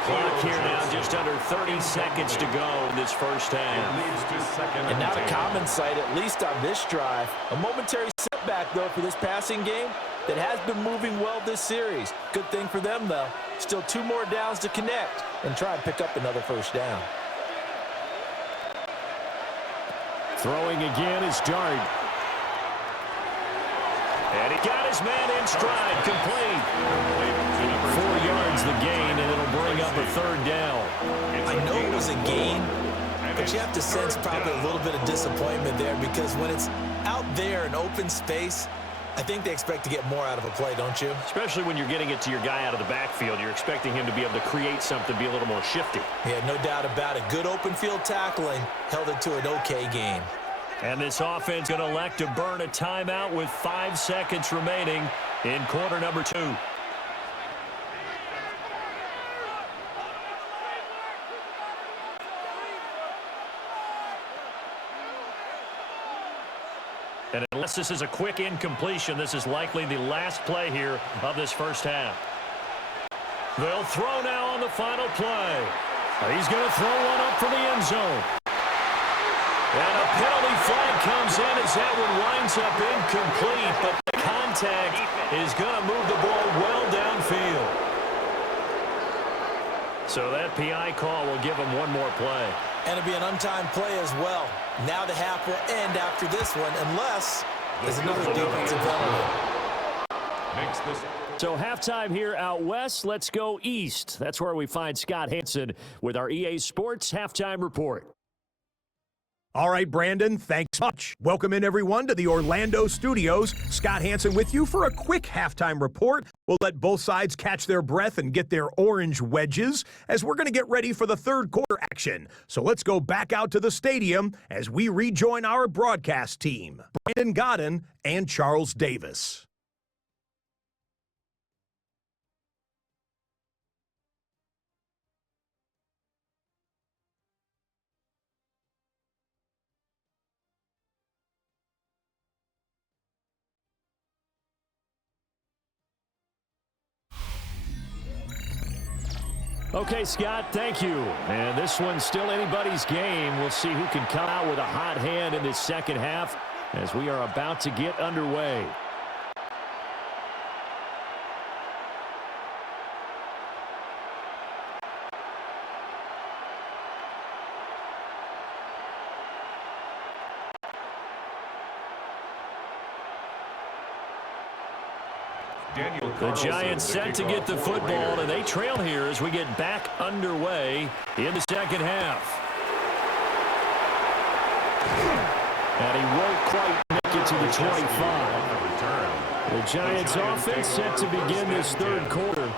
Clock here now, just under 30 seconds to go in this first half. And not a common sight, at least on this drive. A momentary setback, though, for this passing game that has been moving well this series. Good thing for them, though. Still 2 more downs to connect and try and pick up another first down. Throwing again is Dart. And he got his man in stride, complete. 4 yards the gain, and it'll bring up a 3rd down. I know it was a gain, but you have to sense probably a little bit of disappointment there because when it's out there in open space, I think they expect to get more out of a play, don't you? Especially when you're getting it to your guy out of the backfield. You're expecting him to be able to create something, be a little more shifty. Yeah, no doubt about it. Good open field tackling held it to an okay gain. And this offense going to elect to burn a timeout with 5 seconds remaining in quarter number 2. And unless this is a quick incompletion, this is likely the last play here of this first half. They'll throw now on the final play. He's going to throw one up for the end zone. And a penalty flag comes in as that one winds up incomplete, but the contact is going to move the ball well downfield. So that PI call will give him one more play. And it'll be an untimed play as well. Now the half will end after this one, unless there's another defensive penalty. So halftime here out west. Let's go east. That's where we find Scott Hanson with our EA Sports Halftime Report. All right, Brandon, thanks much. Welcome in, everyone, to the Orlando studios. Scott Hanson with you for a quick halftime report. We'll let both sides catch their breath and get their orange wedges as we're going to get ready for the third quarter action. So let's go back out to the stadium as we rejoin our broadcast team, Brandon Godden and Charles Davis. Okay, Scott, thank you. And this one's still anybody's game. We'll see who can come out with a hot hand in this second half as we are about to get underway. The Giants set to get the football, and they trail here as we get back underway in the second half. And he won't quite make it to the 25. The Giants offense set to begin this third quarter.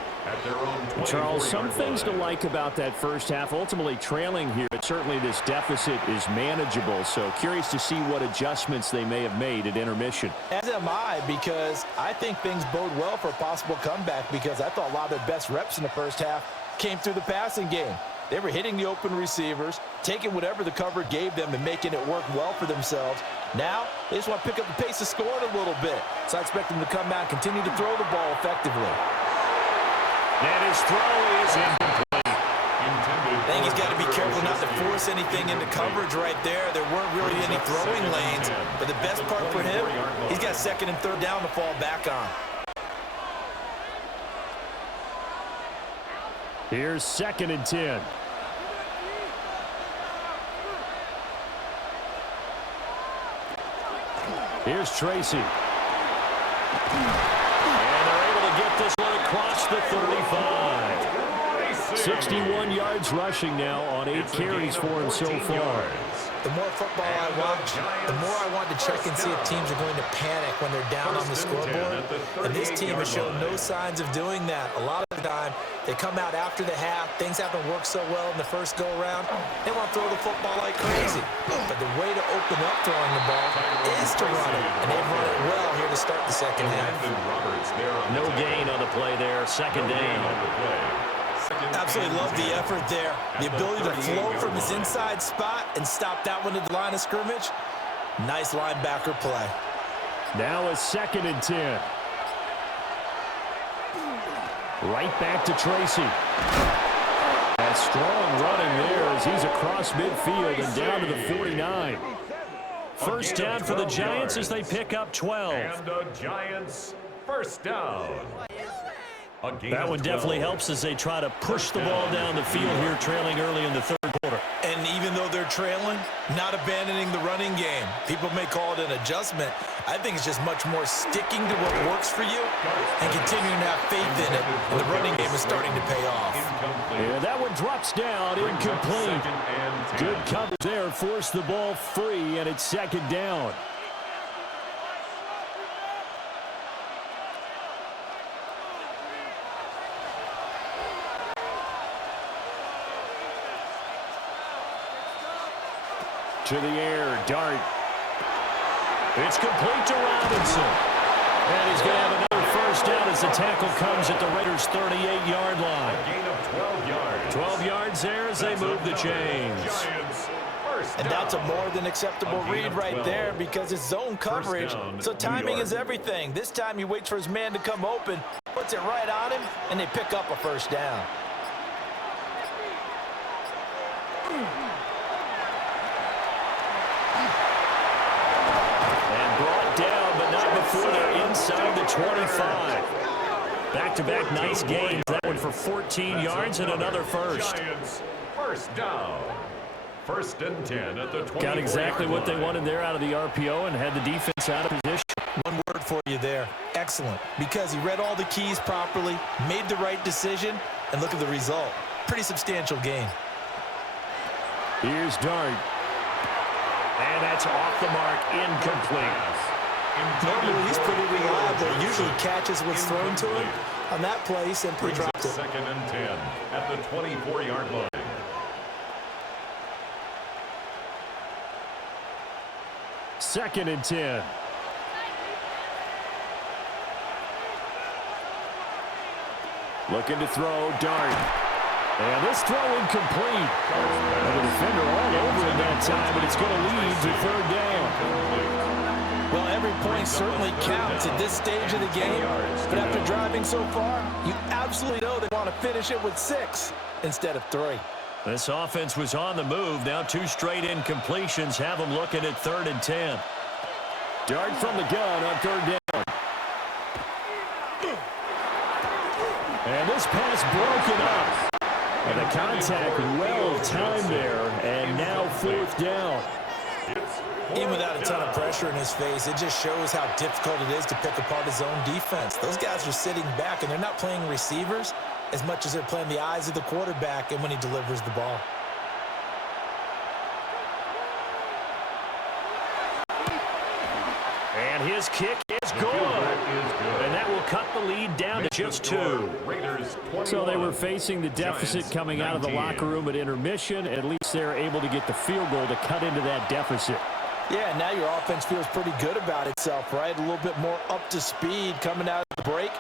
Charles, some things to like about that first half. Ultimately trailing here, but certainly this deficit is manageable. So curious to see what adjustments they may have made at intermission. As am I, because I think things bode well for a possible comeback, because I thought a lot of their best reps in the first half came through the passing game. They were hitting the open receivers, taking whatever the cover gave them and making it work well for themselves. Now, they just want to pick up the pace of scoring a little bit. So I expect them to come out and continue to throw the ball effectively. And his throw is incomplete. I think he's got to be careful not to force anything into coverage right there. There weren't really any throwing lanes. But the best part for him, he's got second and third down to fall back on. Here's 2nd and 10. Here's Tracy. And they're able to get this one across the 35. 61 yards rushing now on 8 carries for him so far. The more football I watch, the more I want to check and see if teams are going to panic when they're down on the scoreboard. And this team has shown no signs of doing that. A lot of the time, they come out after the half. Things haven't worked so well in the first go-around. They want to throw the football like crazy. But the way to open up throwing the ball is to run it. And they've run it well here to start the second half. No gain on the play there. Second down. Absolutely love the effort there. The ability to flow from his inside spot and stop that one at the line of scrimmage. Nice linebacker play. Now a 2nd and 10. Right back to Tracy. That strong running there as he's across midfield and down to the 49. First down for the Giants as they pick up 12. And the Giants first down. That one definitely helps as they try to push the ball down the field here, trailing early in the third quarter. And even though they're trailing, not abandoning the running game. People may call it an adjustment. I think it's just much more sticking to what works for you and continuing to have faith in it. And the running game is starting to pay off. Yeah, that one drops down, incomplete. Good coverage there, forced the ball free, and it's second down. To the air, Dart. It's complete to Robinson. And he's going to have another first down as the tackle comes at the Raiders' 38-yard line. A gain of 12 yards. 12 yards there as they move the chains. And that's a more than acceptable read right there because it's zone coverage. So timing is everything. This time he waits for his man to come open, puts it right on him, and they pick up a first down. Before they're inside the 25. Back-to-back nice gains. That one for 14 yards and another first. Giants first down. First and 10 at the 24. Got exactly what they wanted there out of the RPO and had the defense out of position. One word for you there. Excellent. Because he read all the keys properly, made the right decision, and look at the result. Pretty substantial gain. Here's Dart. And that's off the mark. Incomplete. Normally, he's pretty reliable. Usually catches what's thrown to him. On that play, simply dropped it. Second and 10 at the 24-yard line. Second and 10. Looking to throw, Dart. And this throw incomplete. And the defender all over in that time, but it's going to lead to third down. Well, every point certainly counts at this stage of the game. But after driving so far, you absolutely know they want to finish it with 6 instead of 3. This offense was on the move. Now 2 straight incompletions have them looking at 3rd and 10. Dart from the gun on 3rd down. And this pass broken up. And the contact well timed there. And now 4th down. Even without a ton of pressure in his face, it just shows how difficult it is to pick apart his own defense. Those guys are sitting back, and they're not playing receivers as much as they're playing the eyes of the quarterback and when he delivers the ball. And his kick is good. And that will cut the lead down to just 2. So they were facing the deficit coming out of the locker room at intermission. At least they're able to get the field goal to cut into that deficit. Yeah, now your offense feels pretty good about itself, right? A little bit more up to speed coming out of the break.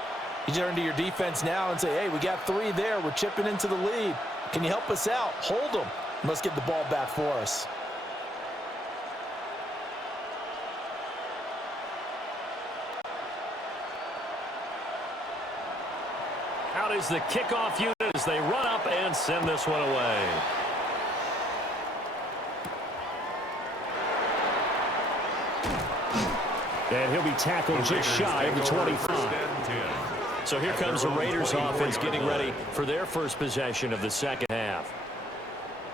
You turn to your defense now and say, hey, we got 3 there. We're chipping into the lead. Can you help us out? Hold them. Let's get the ball back for us. Out is the kickoff unit as they run up and send this one away. And he'll be tackled just shy of the 25. So here comes the Raiders offense getting ready for their first possession of the second half.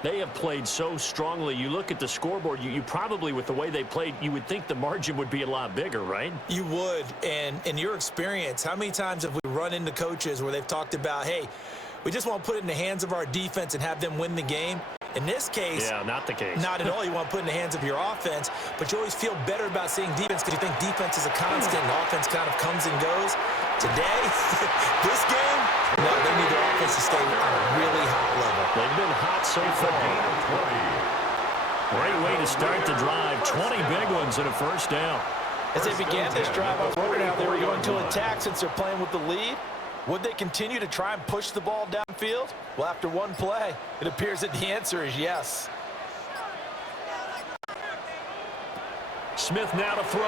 They have played so strongly. You look at the scoreboard, you probably, with the way they played, you would think the margin would be a lot bigger, right? You would. And in your experience, how many times have we run into coaches where they've talked about, hey, we just want to put it in the hands of our defense and have them win the game? In this case, yeah, not the case. Not at all. You want to put in the hands of your offense, but you always feel better about seeing defense because you think defense is a constant and offense kind of comes and goes. Today, this game, no, they need their offense to stay on a really hot level. They've been hot so far. Great way to start the drive. 20 big ones and a first down. As they began this drive, I was wondering how they were going to attack since they're playing with the lead. Would they continue to try and push the ball downfield? Well, after one play, it appears that the answer is yes. Smith now to throw.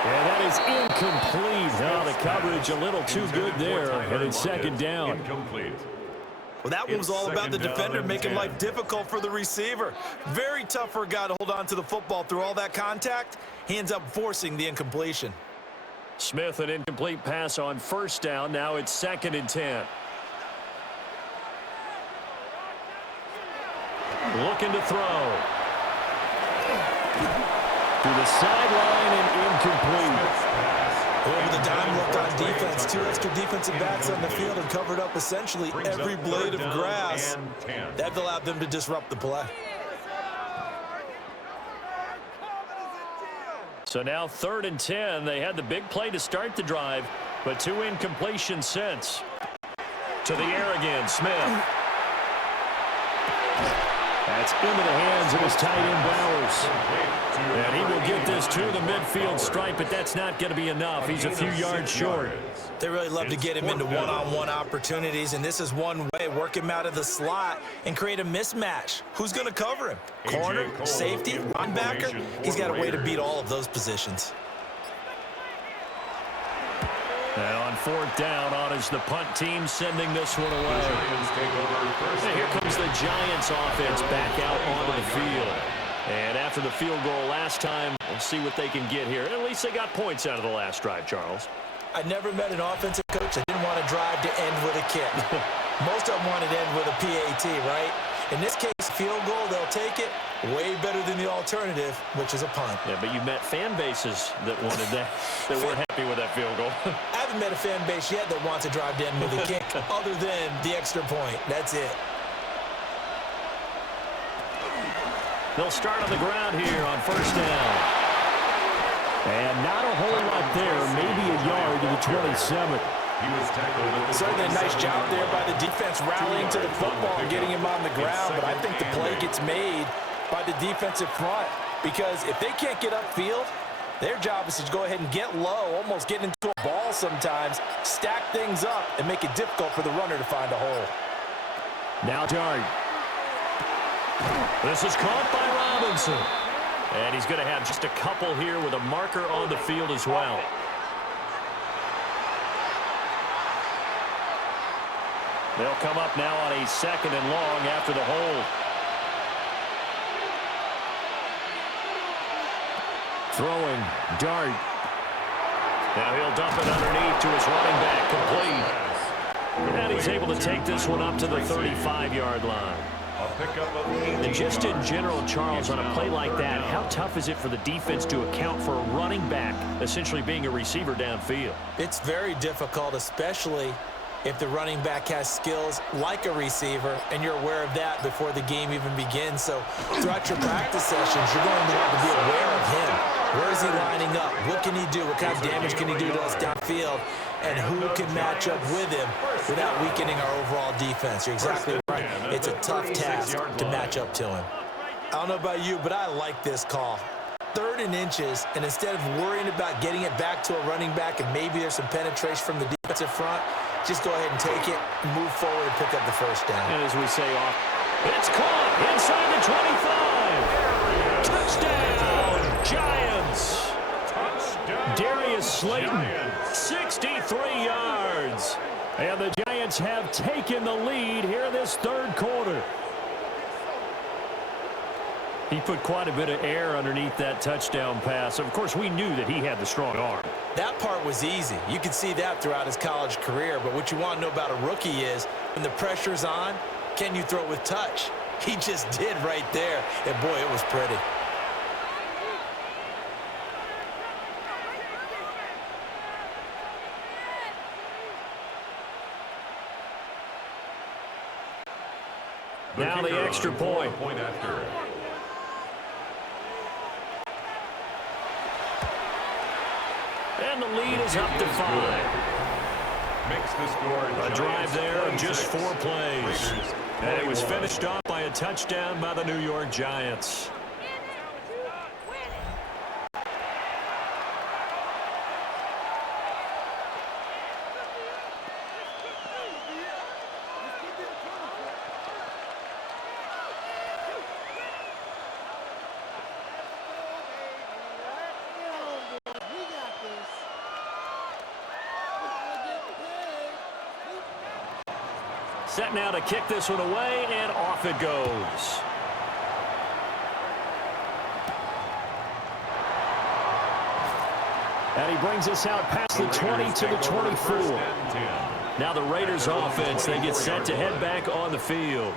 And that is incomplete. Now the coverage a little too good there, and it's second down. Incomplete. Well, that one was all about the defender making life difficult for the receiver. Very tough for a guy to hold on to the football through all that contact. He ends up forcing the incompletion. Smith, an incomplete pass on first down. Now it's 2nd and 10. Looking to throw. To the sideline and incomplete. Over the dime look on defense. 2 extra defensive backs on the field and covered up essentially every blade of grass. That allowed them to disrupt the play. So now 3rd and 10. They had the big play to start the drive, but 2 incompletions since. To the air again, Smith. That's into the hands of his tight end, Bowers. And he will get this to the midfield stripe, but that's not going to be enough. He's a few yards short. They really love to get him into one-on-one opportunities, and this is one way, work him out of the slot and create a mismatch. Who's going to cover him? Corner, safety, linebacker? He's got a way to beat all of those positions. And on 4th down, on is the punt team sending this one away. And here comes the Giants offense back out onto the field. And after the field goal last time, we'll see what they can get here. At least they got points out of the last drive, Charles. I never met an offensive coach that didn't want to drive to end with a kick. Most of them wanted to end with a PAT, right? In this case, field goal, they'll take it. Way better than the alternative, which is a punt. Yeah, but you met fan bases that wanted that, that weren't happy with that field goal. I haven't met a fan base yet that wants to drive to end with a kick other than the extra point. That's it. They'll start on the ground here on 1st down. And not a whole lot there, maybe a yard to the 27. Certainly a nice job there by the defense rallying to the football and getting him on the ground, but I think the play gets made by the defensive front because if they can't get upfield, their job is to go ahead and get low, almost get into a ball sometimes, stack things up, and make it difficult for the runner to find a hole. Now Dart. This is caught by Robinson. And he's going to have just a couple here with a marker on the field as well. They'll come up now on a 2nd and long after the hold. Throwing, Dart. Now he'll dump it underneath to his running back, complete. And he's able to take this one up to the 35-yard line. And just in general, Charles, on a play like that, how tough is it for the defense to account for a running back essentially being a receiver downfield? It's very difficult, especially if the running back has skills like a receiver, and you're aware of that before the game even begins. So throughout your practice sessions, you're going to want to be aware of him. Where is he lining up? What can he do? What kind of damage can he do to us downfield? And who can match up with him without weakening our overall defense? You're exactly right. It's a tough task to match up to him. I don't know about you, but I like this call. 3rd and inches, and instead of worrying about getting it back to a running back and maybe there's some penetration from the defensive front, just go ahead and take it, move forward, and pick up the 1st down. And as we say off, it's caught inside the 25. Touchdown, Giants. Touchdown, Darius Slayton, 63 yards. And the Giants have taken the lead here in this 3rd quarter. He put quite a bit of air underneath that touchdown pass. Of course, we knew that he had the strong arm. That part was easy. You could see that throughout his college career. But what you want to know about a rookie is when the pressure's on, can you throw with touch? He just did right there. And, boy, it was pretty. Now the extra point. After. And the lead is up to 5. Makes the score. A drive there of just 4 plays. And it was finished off by a touchdown by the New York Giants. Set now to kick this one away, and off it goes. And he brings us out past the 20 to the 24. Now the Raiders offense, they get set to head back on the field.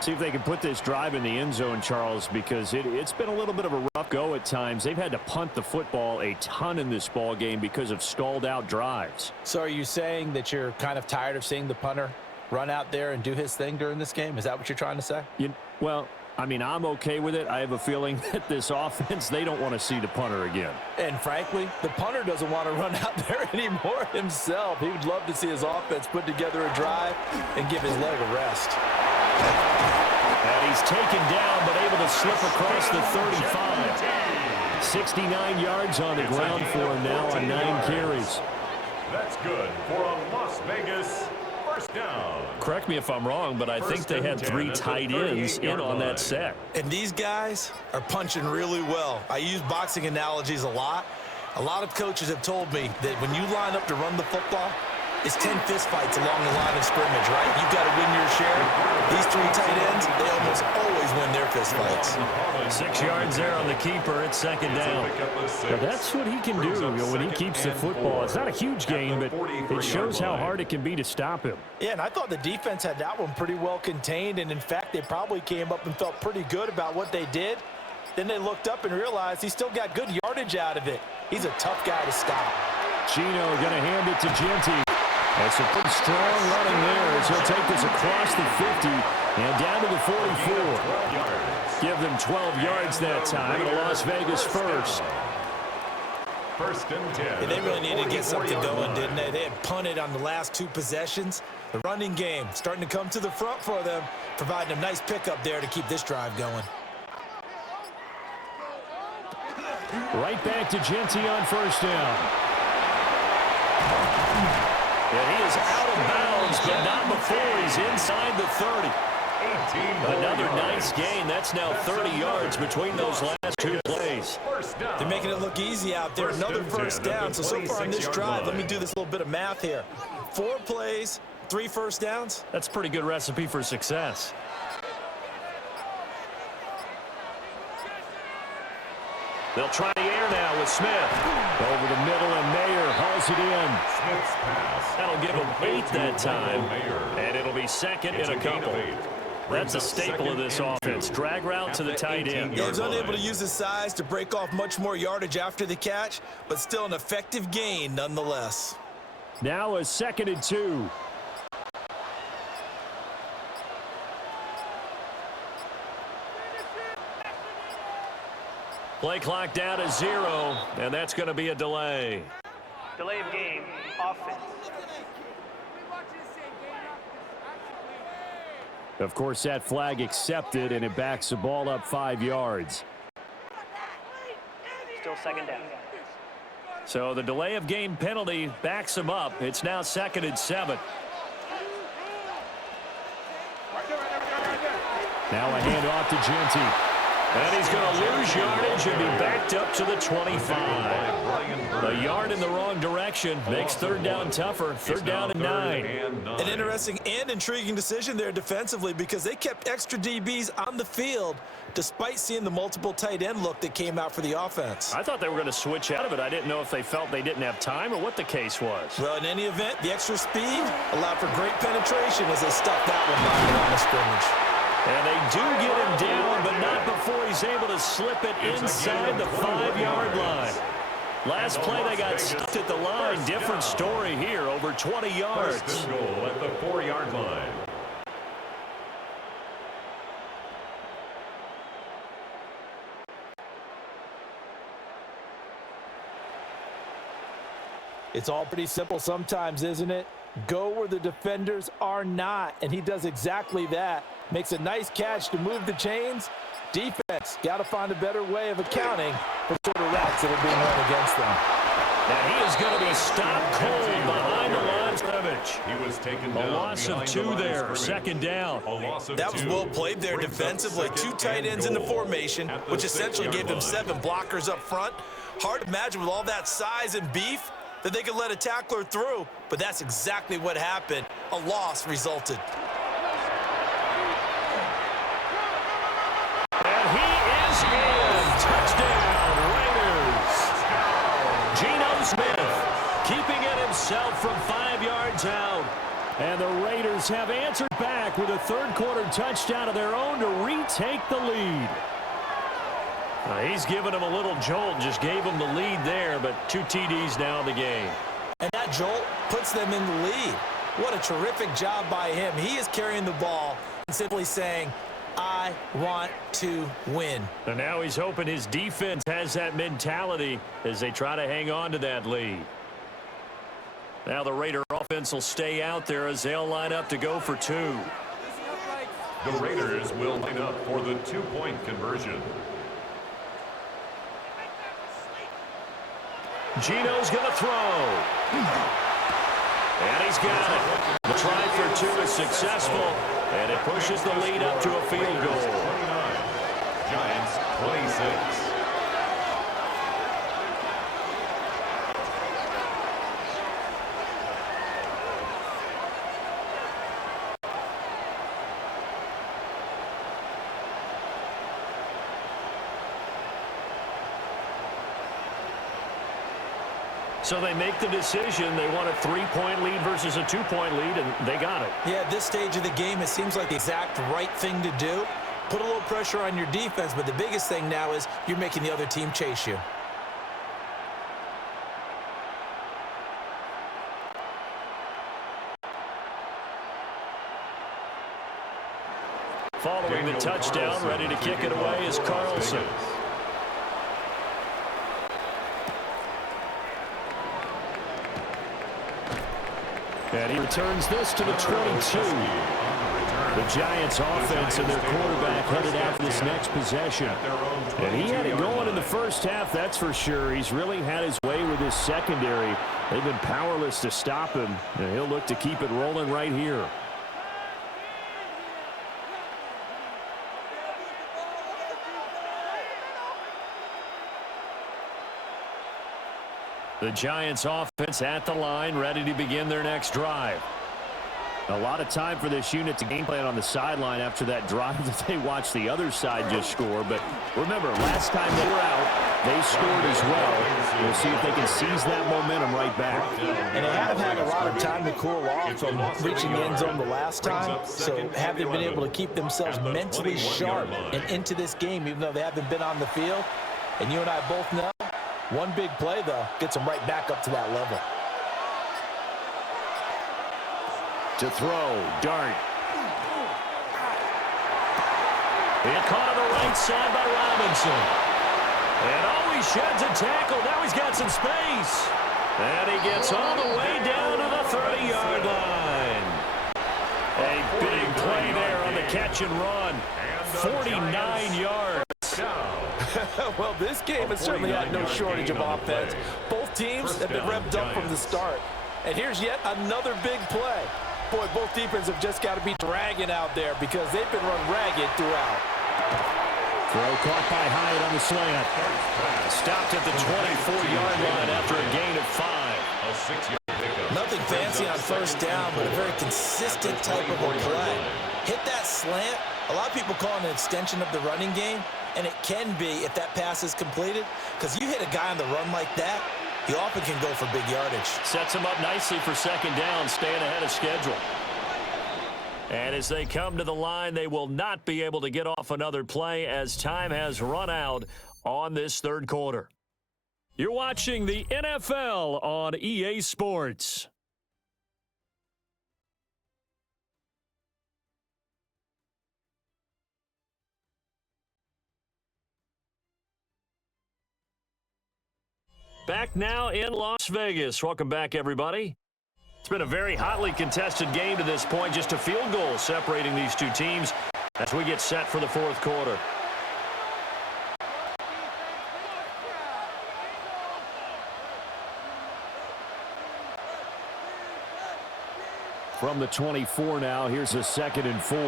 See if they can put this drive in the end zone, Charles, because it's been a little bit of a rough go at times. They've had to punt the football a ton in this ball game because of stalled out drives. So are you saying that you're kind of tired of seeing the punter run out there and do his thing during this game? Is that what you're trying to say? Well, I mean, I'm okay with it. I have a feeling that this offense, they don't want to see the punter again. And frankly, the punter doesn't want to run out there anymore himself. He would love to see his offense put together a drive and give his leg a rest. And he's taken down, but able to slip across the 35. 69 yards on the ground for him now on 9 carries. That's good for a Las Vegas first down. Correct me if I'm wrong, but I think they had 3 tight ends in on that set. And these guys are punching really well. I use boxing analogies a lot. A lot of coaches have told me that when you line up to run the football, it's 10 fist fights along the line of scrimmage, right? You've got to win your share. These 3 tight ends, they almost always win their fist fights. 6 yards there on the keeper. It's second down. But that's what he can do when he keeps the football. It's not a huge gain, but it shows how hard it can be to stop him. Yeah, and I thought the defense had that one pretty well contained, and in fact, they probably came up and felt pretty good about what they did. Then they looked up and realized he still got good yardage out of it. He's a tough guy to stop. Gino going to hand it to Genty. And some pretty strong running there as he'll take this across the 50 and down to the 44. Give them 12 yards that time, and a Las Vegas first. First and 10. Yeah, they really needed to get something going, didn't they? They had punted on the last 2 possessions. The running game starting to come to the front for them, providing a nice pickup there to keep this drive going. Right back to Genty on first down. And he is out of bounds, but not before he's inside the 30. Another nice gain. That's now 30 yards between those last 2 plays. They're making it look easy out there. Another first down. So far on this drive, let me do this little bit of math here. 4 plays, 3 first downs. That's a pretty good recipe for success. They'll try the air now with Smith. Over the middle, and Mayer hauls it in. Smith's pass. That'll give him 8 that time, and it'll be second in a couple. That's a staple of this offense. Drag route to the tight end. He was unable to use his size to break off much more yardage after the catch, but still an effective gain nonetheless. Now a 2nd and 2. Play clock down to 0, and that's going to be a delay. Delay of game, offense. Of course, that flag accepted, and it backs the ball up 5 yards. Still second down. So the delay of game penalty backs him up. It's now 2nd and 7. Now a handoff to Genty. And he's going to lose yardage and be backed up to the 25. A yard in the wrong direction makes 3rd down tougher. 3rd down and 9. An interesting and intriguing decision there defensively because they kept extra DBs on the field despite seeing the multiple tight end look that came out for the offense. I thought they were going to switch out of it. I didn't know if they felt they didn't have time or what the case was. Well, in any event, the extra speed allowed for great penetration as they stuffed that one by the line of scrimmage. And they do get him down, but not before he's able to slip it inside the 5-yard line. Last play, they got stuck at the line. Different story here, over 20 yards. First and goal at the 4-yard line. It's all pretty simple sometimes, isn't it? Go where the defenders are not, and he does exactly that. Makes a nice catch to move the chains. Defense, got to find a better way of accounting for sort of routes that are being run against them. And he is going to be stopped cold behind the line of scrimmage. He was taken A down loss of behind the 2 line of there, scrimmage. second down. A loss of That was 2 well played there brings up defensively. second 2 tight and ends in the goal formation, at the which essentially 6-yard gave them line. 7 blockers up front. Hard to imagine with all that size and beef that they could let a tackler through, but that's exactly what happened. A loss resulted. And he is in. Touchdown, Raiders. Geno Smith keeping it himself from 5 yards out. And the Raiders have answered back with a third-quarter touchdown of their own to retake the lead. He's given him a little jolt, just gave him the lead there, but 2 TDs now in the game. And that jolt puts them in the lead. What a terrific job by him. He is carrying the ball and simply saying, I want to win. And now he's hoping his defense has that mentality as they try to hang on to that lead. Now the Raider offense will stay out there as they'll line up to go for 2. The Raiders will line up for the 2-point conversion. Geno's going to throw. And he's got it. The try for 2 is successful, and it pushes the lead up to a field goal. 29. Giants 26. So they make the decision. They want a 3-point lead versus a 2-point lead, and they got it. Yeah, at this stage of the game, it seems like the exact right thing to do. Put a little pressure on your defense, but the biggest thing now is you're making the other team chase you. Following the touchdown, ready to kick it away is Carlson. And he returns this to the 22. The Giants offense and their quarterback headed out for this next possession. And he had it going in the first half, that's for sure. He's really had his way with his secondary. They've been powerless to stop him, and he'll look to keep it rolling right here. The Giants offense at the line, ready to begin their next drive. A lot of time for this unit to game plan on the sideline after that drive that they watched the other side just score. But remember, last time they were out, they scored as well. We'll see if they can seize that momentum right back. And they have had a lot of time to cool off from reaching the end zone the last time. So have they been able to keep themselves mentally sharp and into this game, even though they haven't been on the field? And you and I both know, one big play, though, gets them right back up to that level. To throw, Dart. It caught on the right side by Robinson. And he sheds a tackle. Now he's got some space. And he gets all the way down to the 30-yard line. A big play there on the catch and run. 49 yards. Well, this game has certainly had no shortage of offense. Both teams have been revved up from the start. And here's yet another big play. Boy, both defenses have just got to be dragging out there because they've been run ragged throughout. Throw caught by Hyatt on the slant. Stopped at the 24-yard line after a gain of 5. A 6-yard pickup. Nothing fancy on first down, but a very consistent type of a play. Hit that slant. A lot of people call it an extension of the running game, and it can be if that pass is completed, because you hit a guy on the run like that, he often can go for big yardage. Sets him up nicely for second down, staying ahead of schedule. And as they come to the line, they will not be able to get off another play as time has run out on this third quarter. You're watching the NFL on EA Sports. Back now in Las Vegas. Welcome back, everybody. It's been a very hotly contested game to this point. Just a field goal separating these two teams as we get set for the fourth quarter. From the 24 now, here's a 2nd and 4.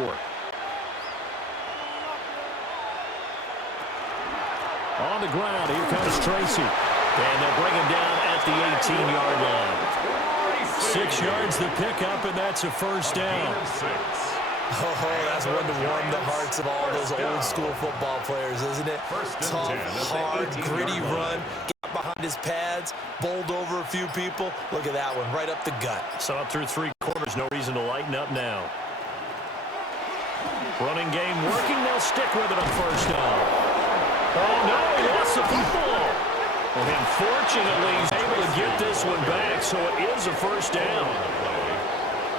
On the ground, here comes Tracy. And they'll bring him down at the 18-yard line. 6 yards the pickup, and that's a first down. Oh, that's one to warm the hearts of all those old-school football players, isn't it? Tough, hard, gritty run. Got behind his pads, bowled over a few people. Look at that one, right up the gut. So up through 3 quarters, no reason to lighten up now. Running game working, they'll stick with it on first down. Oh, no, he lost the football. And fortunately, he's able to get this one back, so it is a first down.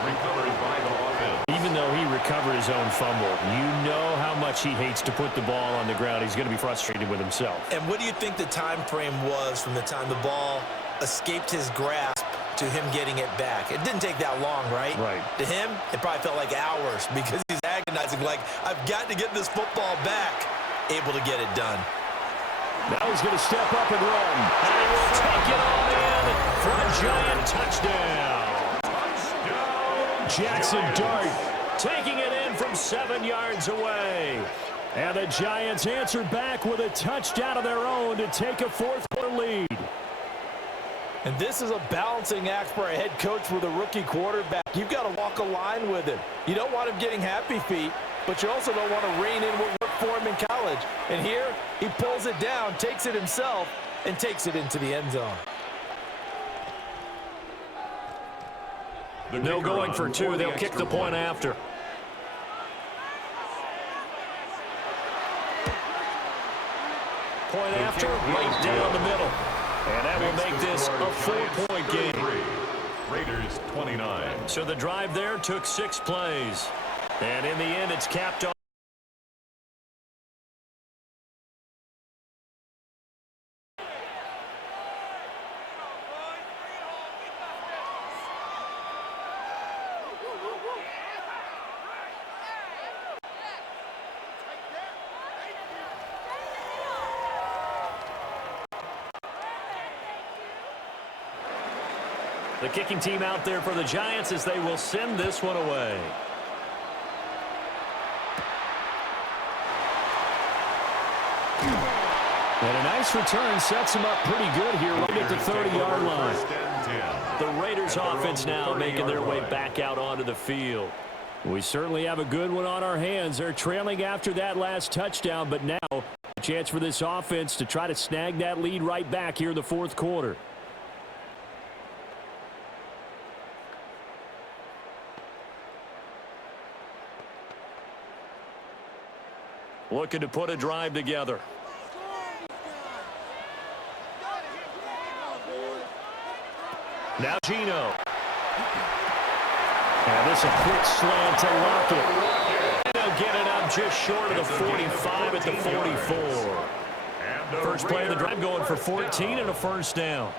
Recovered by the offense. Even though he recovered his own fumble, you know how much he hates to put the ball on the ground. He's going to be frustrated with himself. And what do you think the time frame was from the time the ball escaped his grasp to him getting it back? It didn't take that long, right? Right. To him, it probably felt like hours because he's agonizing like, I've got to get this football back. Able to get it done. Now he's going to step up and run. And he will take it all in for a giant touchdown. Jackson Dart taking it in from 7 yards away. And the Giants answer back with a touchdown of their own to take a fourth-quarter lead. And this is a balancing act for a head coach with a rookie quarterback. You've got to walk a line with him. You don't want him getting happy feet, but you also don't want to rein in what worked for him in college. And here, he pulls it down, takes it himself, and takes it into the end zone. No going for 2. They'll kick the point after. Point after, right down the middle. And that will make this a 4-point game. Raiders 29. So the drive there took 6 plays. And in the end, it's capped off. The kicking team out there for the Giants as they will send this one away. And a nice return sets him up pretty good here right at the 30-yard line. The Raiders offense now making their way back out onto the field. We certainly have a good one on our hands. They're trailing after that last touchdown, but now a chance for this offense to try to snag that lead right back here in the fourth quarter. Looking to put a drive together. Now Gino. And this a quick slant to Lockett. And they'll get it up just short of the 45 at the 44. First play of the drive going for 14 and a first down.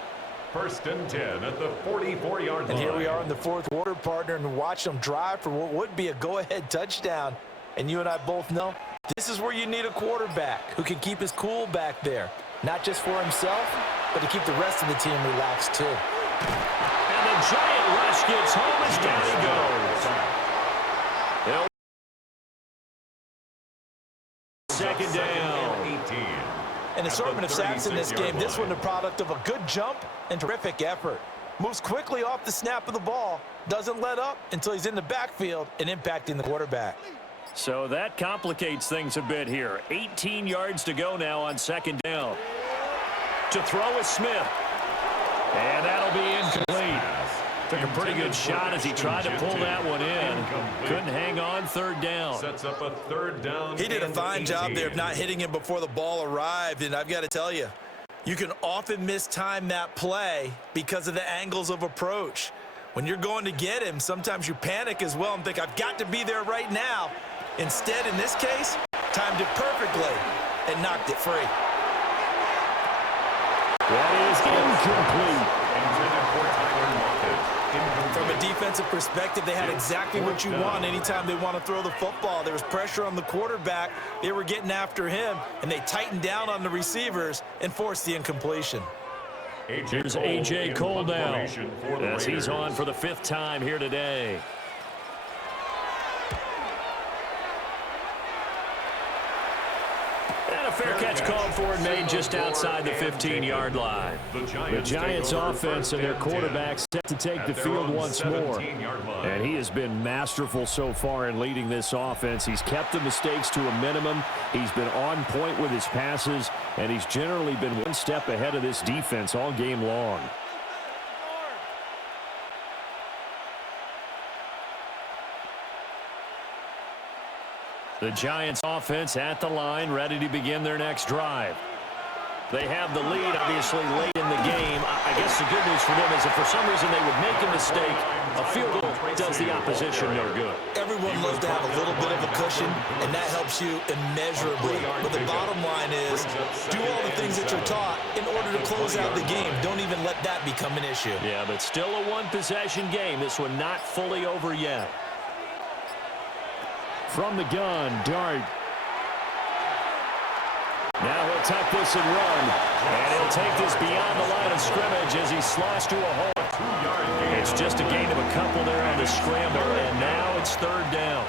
1st and 10 at the 44-yard line. And here we are in the fourth quarter, partner, and watch them drive for what would be a go-ahead touchdown. And you and I both know this is where you need a quarterback who can keep his cool back there. Not just for himself, but to keep the rest of the team relaxed too. And the giant rush gets home as down he goes. Second down. 18. An assortment of sacks in this game. This one the product of a good jump and terrific effort. Moves quickly off the snap of the ball. Doesn't let up until he's in the backfield and impacting the quarterback. So that complicates things a bit here. 18 yards to go now on second down. To throw is Smith. And that'll be incomplete. Took a pretty good shot as he tried to pull that one in. Couldn't hang on third down. Sets up a 3rd down. He did a fine job there of not hitting him before the ball arrived. And I've got to tell you, you can often mistime that play because of the angles of approach. When you're going to get him, sometimes you panic as well and think, I've got to be there right now. Instead, in this case, timed it perfectly and knocked it free. That is incomplete. From a defensive perspective, they had exactly what you want anytime they want to throw the football. There was pressure on the quarterback. They were getting after him, and they tightened down on the receivers and forced the incompletion. Here's A.J. Cole now, as he's on for the 5th time here today. And a fair catch called for and made just outside the 15-yard line. The Giants offense and their quarterback set to take the field once more. And he has been masterful so far in leading this offense. He's kept the mistakes to a minimum. He's been on point with his passes, and he's generally been one step ahead of this defense all game long. The Giants offense at the line, ready to begin their next drive. They have the lead, obviously, late in the game. I guess the good news for them is if for some reason they would make a mistake, a field goal does the opposition no good. Everyone loves to have a little bit of a cushion, and that helps you immeasurably. But the bottom line is, do all the things that you're taught in order to close out the game. Don't even let that become an issue. Yeah, but still a one-possession game. This one not fully over yet. From the gun, Dart. Now he'll tuck this and run. And he'll take this beyond the line of scrimmage as he slides to a hole. It's just a gain of a couple there on the scramble, and now it's 3rd down.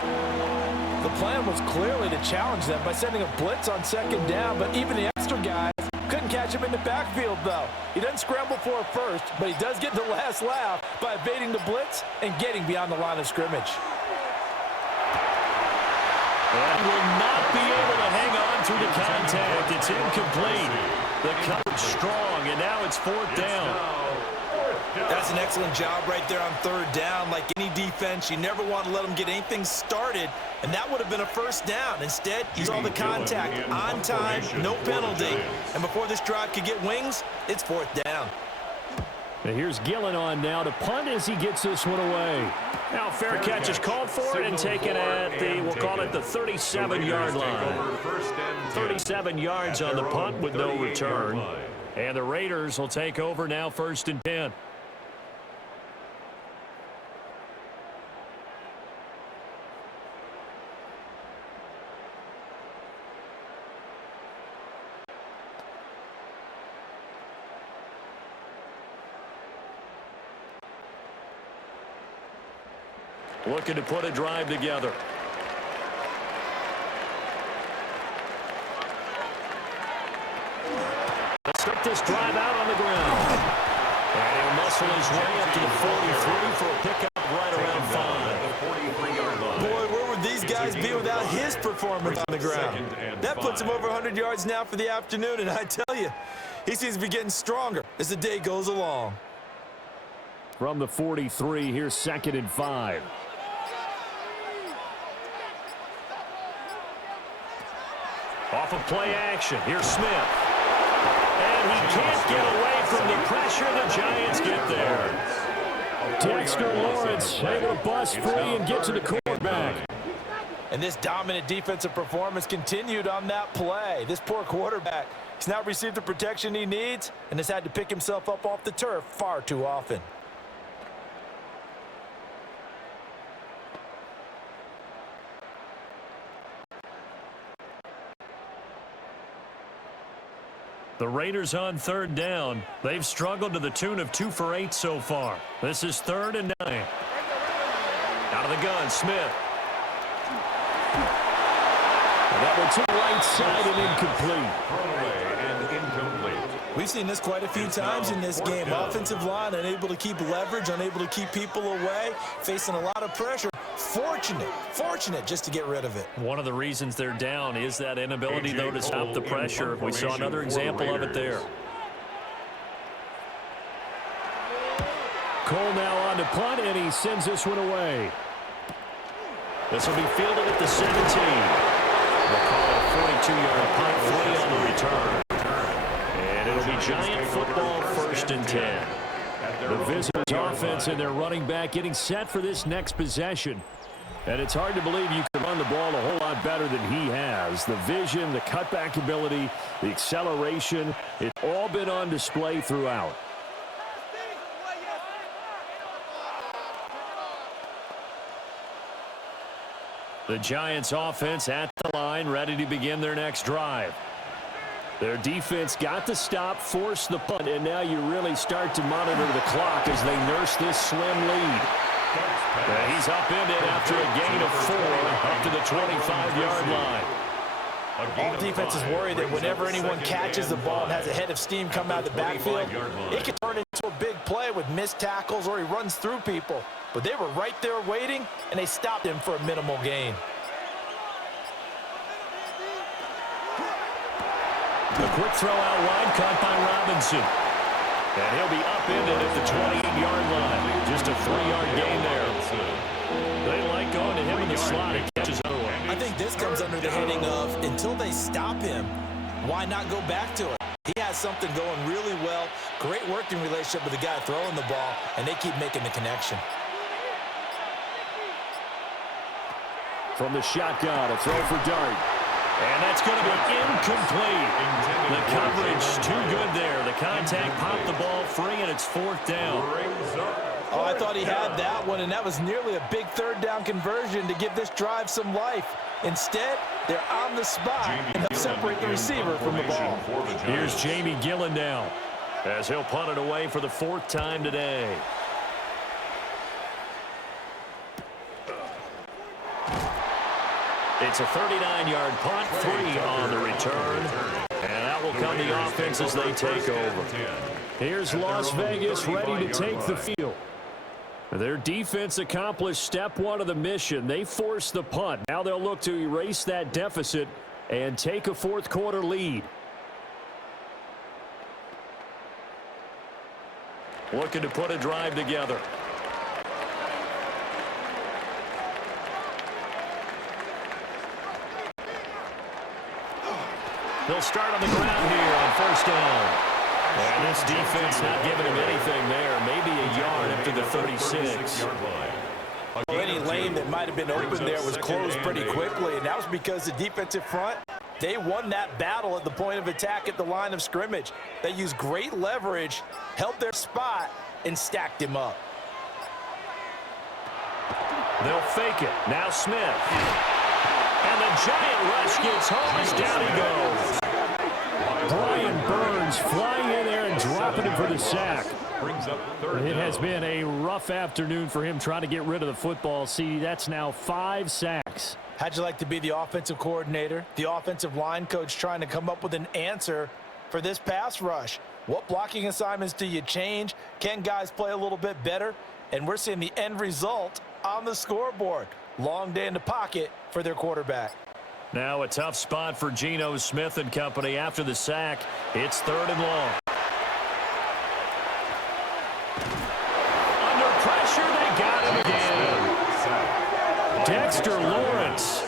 The plan was clearly to challenge them by sending a blitz on 2nd down, but even the extra guys couldn't catch him in the backfield, though. He doesn't scramble for it first, but he does get the last laugh by evading the blitz and getting beyond the line of scrimmage. And will not be able to hang on through the contact. It's incomplete. The coverage strong, and now it's 4th down. That's an excellent job right there on 3rd down. Like any defense, you never want to let them get anything started, and that would have been a 1st down. Instead, he saw the contact on time, no penalty. And before this drive could get wings, it's 4th down. And here's Gillen on now to punt as he gets this one away. Now fair catch is called for it and taken at the, we'll call it the 37-yard line. 37 yards on the punt with no return. And the Raiders will take over now 1st and 10. Looking to put a drive together. Let's start this drive out on the ground. And he'll muscle his way up to the 43 for a pickup right around 5. Boy, where would these guys be without his performance on the ground? That puts him over 100 yards now for the afternoon, and I tell you, he seems to be getting stronger as the day goes along. From the 43, here's 2nd and 5. Off of play action. Here's Smith. And he can't get away from the pressure. The Giants get there. Dexter Lawrence able to bust free and get to the quarterback. And this dominant defensive performance continued on that play. This poor quarterback has not received the protection he needs and has had to pick himself up off the turf far too often. The Raiders on 3rd down. They've struggled to the tune of 2 for 8 so far. This is 3rd and 9. Out of the gun, Smith. And that one to the right side and incomplete. We've seen this quite a few times in this game. Offensive line unable to keep leverage, unable to keep people away, facing a lot of pressure. Fortunate just to get rid of it. One of the reasons they're down is that inability, though, to stop the pressure. We saw another example of it there. Cole now on to punt, and he sends this one away. This will be fielded at the 17. We'll call it a 42-yard punt, 40 on the return. And it'll be Giant football, 1st and 10. The visitors' offense and their running back getting set for this next possession. And it's hard to believe you can run the ball a whole lot better than he has. The vision, the cutback ability, the acceleration, it's all been on display throughout. The Giants offense at the line, ready to begin their next drive. Their defense got the stop, forced the punt, and now you really start to monitor the clock as they nurse this slim lead. He's upended after a gain of 4 up to the 25-yard line. All defenses worry that whenever anyone catches the ball and has a head of steam come out of the backfield, it can turn into a big play with missed tackles or he runs through people. But they were right there waiting, and they stopped him for a minimal gain. A quick throw out wide, caught by Robinson. And he'll be upended at the 28-yard line. Just a 3-yard gain there. They like going to him in the slot. He catches another one. I think this comes under the heading of, until they stop him, why not go back to it? He has something going really well, great working relationship with the guy throwing the ball, and they keep making the connection. From the shotgun, a throw for Dart. And that's going to be incomplete. The coverage too good there. The contact popped the ball free, and it's 4th down. Oh, I thought he had that one, and that was nearly a big 3rd down conversion to give this drive some life. Instead, they're on the spot and help separate the receiver from the ball. Here's Jamie Gillen now as he'll punt it away for the 4th time today. It's a 39-yard punt, 3 on the return. And that will come the offense as they take over. Here's Las Vegas ready to take the field. Their defense accomplished step 1 of the mission. They forced the punt. Now they'll look to erase that deficit and take a 4th quarter lead. Looking to put a drive together. They'll start on the ground here on 1st down. And this defense not giving him anything there. Maybe a yard up to the 36. Well, any lane that might have been open there was closed pretty quickly, and that was because the defensive front, they won that battle at the point of attack at the line of scrimmage. They used great leverage, held their spot, and stacked him up. They'll fake it. Now Smith. And the giant rush gets home as down he goes. Brian Burns flying in there and dropping him for the sack. It has been a rough afternoon for him trying to get rid of the football. See, that's now 5 sacks. How'd you like to be the offensive coordinator, the offensive line coach trying to come up with an answer for this pass rush? What blocking assignments do you change? Can guys play a little bit better? And we're seeing the end result on the scoreboard. Long day in the pocket for their quarterback. Now a tough spot for Geno Smith and company after the sack. It's 3rd and long. Under pressure, they got him again. Dexter Lawrence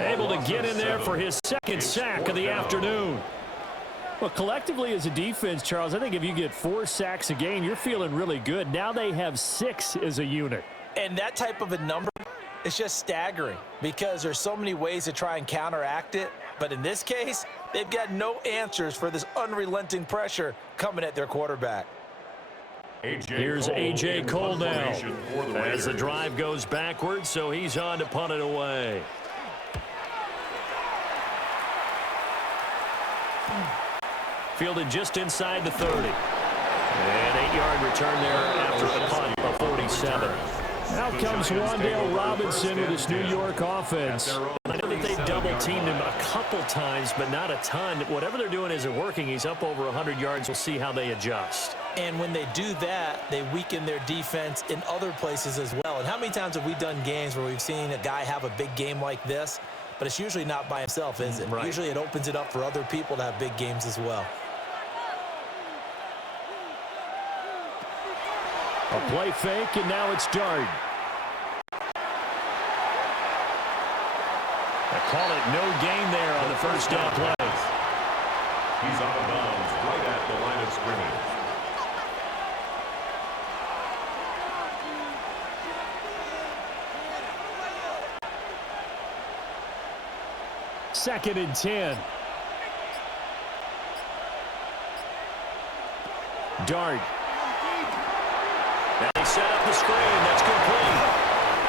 able to get in there for his 2nd sack of the afternoon. Well, collectively as a defense, Charles, I think if you get 4 sacks a game, you're feeling really good. Now they have 6 as a unit. And that type of a number, it's just staggering because there's so many ways to try and counteract it. But in this case, they've got no answers for this unrelenting pressure coming at their quarterback. Here's A.J. Cole now as the drive goes backwards, so he's on to punt it away. Fielded just inside the 30. And 8-yard return there after the punt of 47. Now comes Wan'Dale Robinson with his New York offense. I know that they double-teamed him a couple times, but not a ton. Whatever they're doing isn't working. He's up over 100 yards. We'll see how they adjust. And when they do that, they weaken their defense in other places as well. And how many times have we done games where we've seen a guy have a big game like this, but it's usually not by himself, is it? Right. Usually it opens it up for other people to have big games as well. A play fake, and now it's Dart. They call it no gain there on the 1st down play. He's out of bounds right at the line of scrimmage. 2nd and 10. Dart. And they set up the screen. That's complete.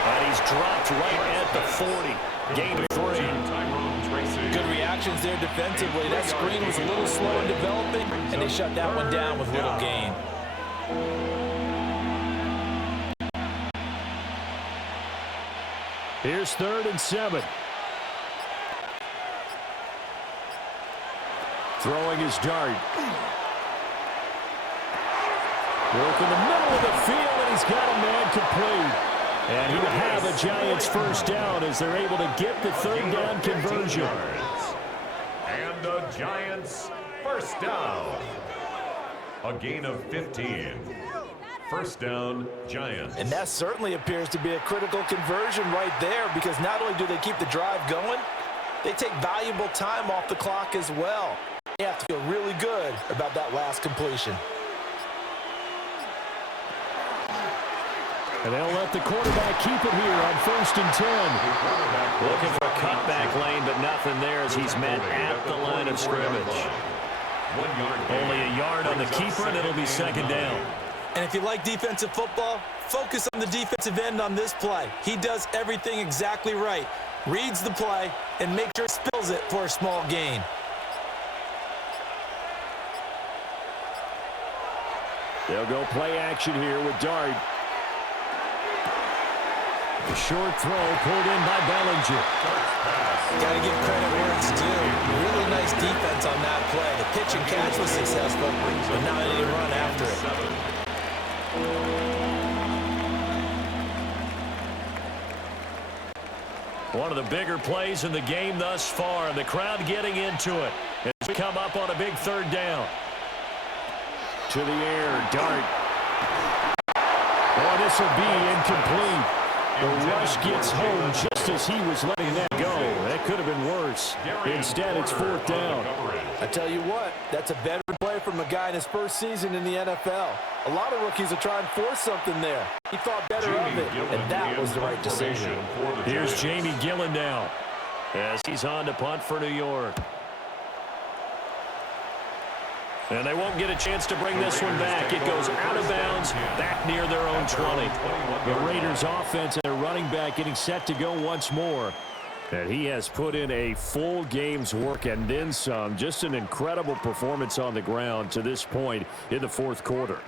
And he's dropped right at the 40. Gain of 3. Good reactions there defensively. That screen was a little slow in developing, and they shut that one down with little gain. Here's 3rd and 7. Throwing his Dart. Work in the middle of the field, and he's got a man complete. And he will have a Giants first down as they're able to get the 3rd down conversion. And the Giants first down. A gain of 15. First down, Giants. And that certainly appears to be a critical conversion right there, because not only do they keep the drive going, they take valuable time off the clock as well. They have to feel really good about that last completion. And they'll let the quarterback keep it here on 1st and 10. Looking for a cutback lane, but nothing there as he's met at the line of scrimmage. Only a yard on the keeper, and it'll be 2nd down. And if you like defensive football, focus on the defensive end on this play. He does everything exactly right. Reads the play and makes sure he spills it for a small gain. They'll go play action here with Dart. A short throw pulled in by Bellinger. Got to give credit where it's due. Really nice defense on that play. The pitch and catch was successful, but now they need to run after it. One of the bigger plays in the game thus far, and the crowd getting into it as we come up on a big 3rd down. To the air, Dart. Oh, this will be incomplete. The rush gets home just as he was letting that go. That could have been worse. Instead, it's 4th down. I tell you what, that's a better play from a guy in his first season in the NFL. A lot of rookies will try and force something there. He thought better of it, and that was the right decision. Here's Jamie Gillen now as he's on to punt for New York. And they won't get a chance to bring this one back. It goes out of bounds, back near their own 20. The Raiders offense and their running back getting set to go once more. And he has put in a full game's work and then some. Just an incredible performance on the ground to this point in the 4th quarter.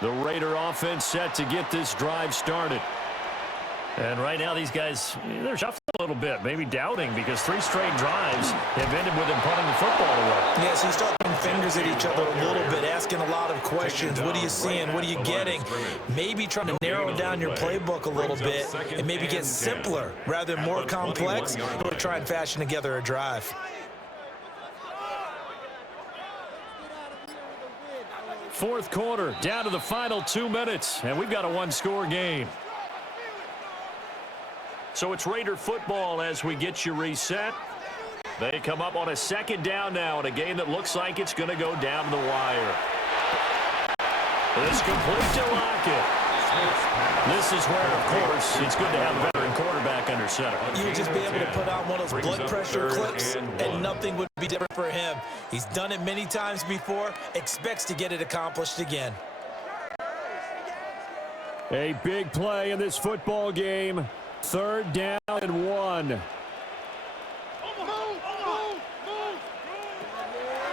The Raider offense set to get this drive started. And right now these guys, they're shuffling a little bit, maybe doubting, because 3 straight drives have ended with them punting the football away. Yeah, so you start pointing fingers at each other a little bit, asking a lot of questions. What are you seeing? What are you getting? Maybe trying to narrow down your playbook a little bit and maybe get simpler rather than more complex, or try and fashion together a drive. Fourth quarter, down to the final 2 minutes, and we've got a 1-score game. So it's Raider football as we get you reset. They come up on a 2nd down now in a game that looks like it's going to go down to the wire. This complete to Lockett. This is where, of course, it's good to have a veteran quarterback under center. You would just be able to put on one of those blood pressure clips, and nothing would be different for him. He's done it many times before, expects to get it accomplished again. A big play in this football game. 3rd down and 1.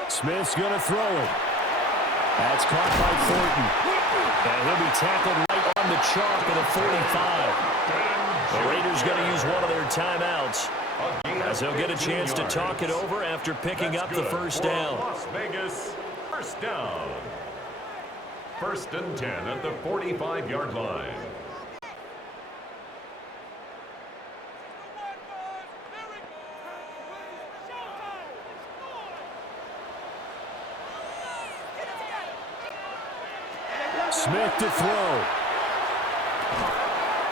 Smith's going to throw it. That's caught by Thornton. And he'll be tackled right on the chalk at the 45. The Raiders going to use one of their timeouts as they'll get a chance to talk it over after picking up the first down. Las Vegas, first down. 1st and 10 at the 45-yard line. Smith to throw.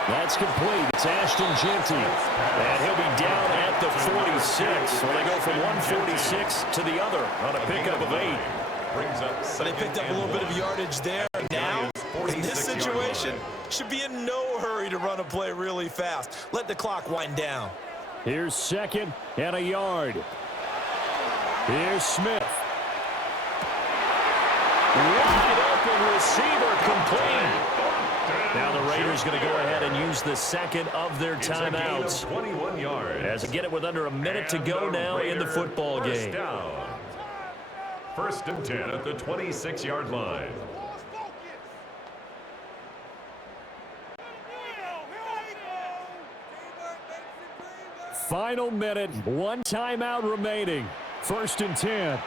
That's complete. It's Ashton Jeanty. And he'll be down at the 46. So they go from 146 to the other on a pickup of 8. brings up But they picked up a little bit of yardage there. Now, in this situation, should be in no hurry to run a play really fast. Let the clock wind down. Here's 2nd and a yard. Here's Smith. Wide open receiver complete. Now the Raiders going to go ahead and use the second of their timeouts. 21 yards. As they get it with under a minute to go now in the football game. Down. 1st and 10 at the 26-yard line. Final minute, 1 timeout remaining. 1st and 10.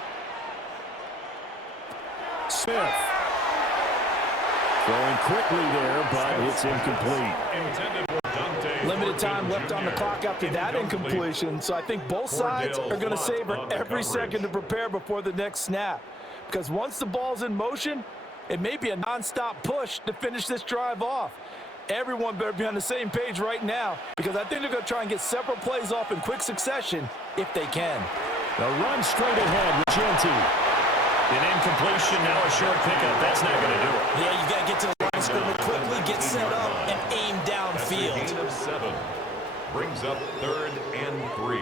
Smith. Throwing quickly there, but it's incomplete. Limited time left on the clock after that incompletion, so I think both sides are going to savor every second to prepare before the next snap. Because once the ball's in motion, it may be a nonstop push to finish this drive off. Everyone better be on the same page right now, because I think they're going to try and get several plays off in quick succession if they can. The run straight ahead with Genty. An incompletion, now a short pickup. That's not going to do it. Yeah, you got to get to the line of scrimmage quickly, get set up, and aim downfield. That's a gain of 7. Brings up 3rd and 3.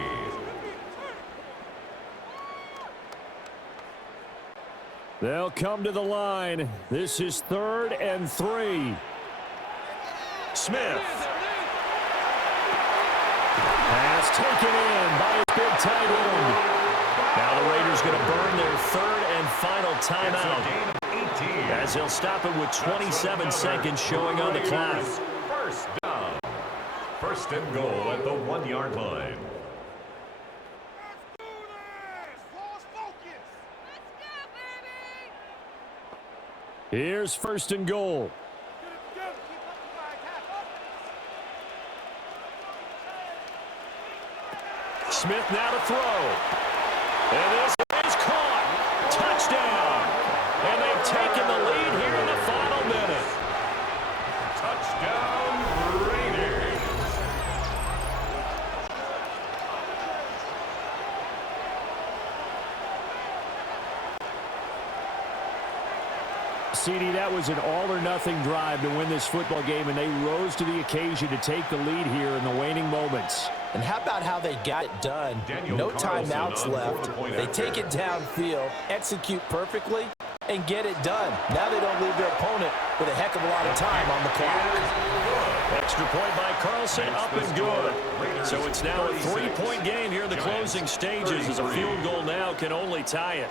They'll come to the line. This is 3rd and 3. Smith. Pass taken in by his big tight end. Now the Raiders going to burn their 3rd and final timeout, as they'll stop it with 27 seconds showing on the clock. 1st down. 1st and goal at the 1-yard line. Here's 1st and goal. Smith now to throw. And this is caught. Touchdown. And they've taken the lead here in the final minute. Touchdown, Raiders. CD, that was an all-or-nothing drive to win this football game, and they rose to the occasion to take the lead here in the waning moments. And how about how they got it done? No timeouts left. They take it downfield, execute perfectly, and get it done. Now they don't leave their opponent with a heck of a lot of time on the clock. Extra point by Carlson, up and good. So it's now a 3-point game here in the closing stages, as a field goal now can only tie it.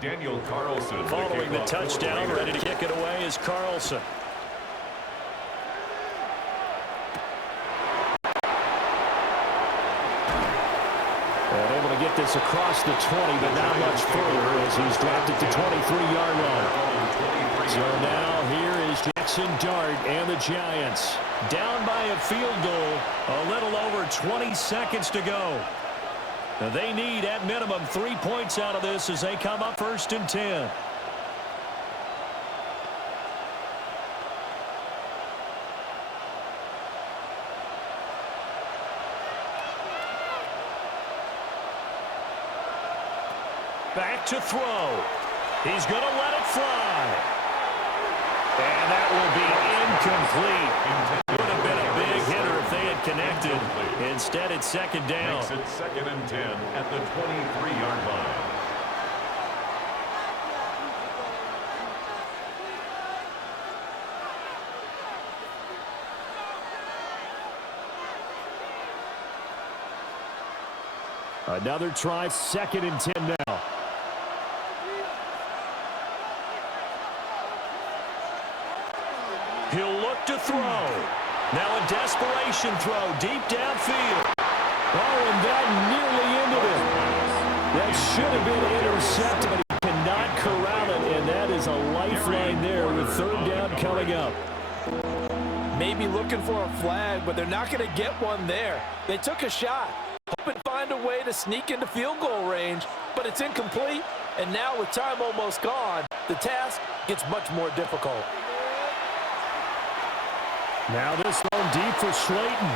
Daniel Carlson. Following the touchdown, ready to kick it away is Carlson. And able to get this across the 20, but not much further as he's dropped it to 23-yard line. So now here is Jackson Dart and the Giants. Down by a field goal, a little over 20 seconds to go. They need, at minimum, 3 points out of this as they come up 1st and 10. Back to throw. He's going to let it fly. And that will be incomplete. Would have been a big hitter if they had connected. Instead, it's 2nd down. Makes it 2nd and 10 at the 23-yard line. Another try, 2nd and 10 now. He'll look to throw. Now a desperation throw deep downfield. Oh, and that nearly ended it. That should have been intercepted, but he cannot corral it, and that is a lifeline there with 3rd down coming up. maybe looking for a flag, but they're not going to get one there. They took a shot, hoping to find a way to sneak into field goal range, but it's incomplete. And now with time almost gone, the task gets much more difficult. Now this thrown deep for Slayton.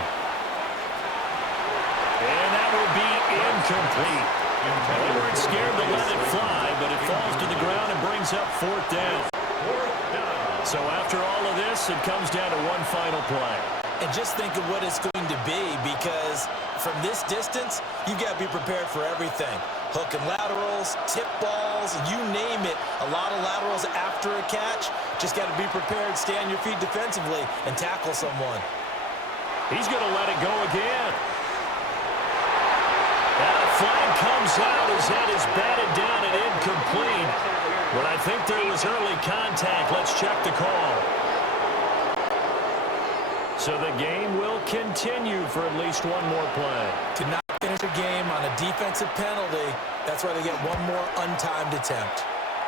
And that will be incomplete. They weren't scared to let it fly, but it falls to the ground and brings up fourth down. So after all of this, it comes down to one final play. And just think of what it's going to be, because from this distance, you've got to be prepared for everything. Hook and laterals, tip balls, you name it. A lot of laterals after a catch. Just got to be prepared, stay on your feet defensively, and tackle someone. He's going to let it go again. And a flag comes out. His head is batted down and incomplete. But I think there was early contact. Let's check the call. So the game will continue for at least one more play. To not finish a game on a defensive penalty, that's why they get one more untimed attempt.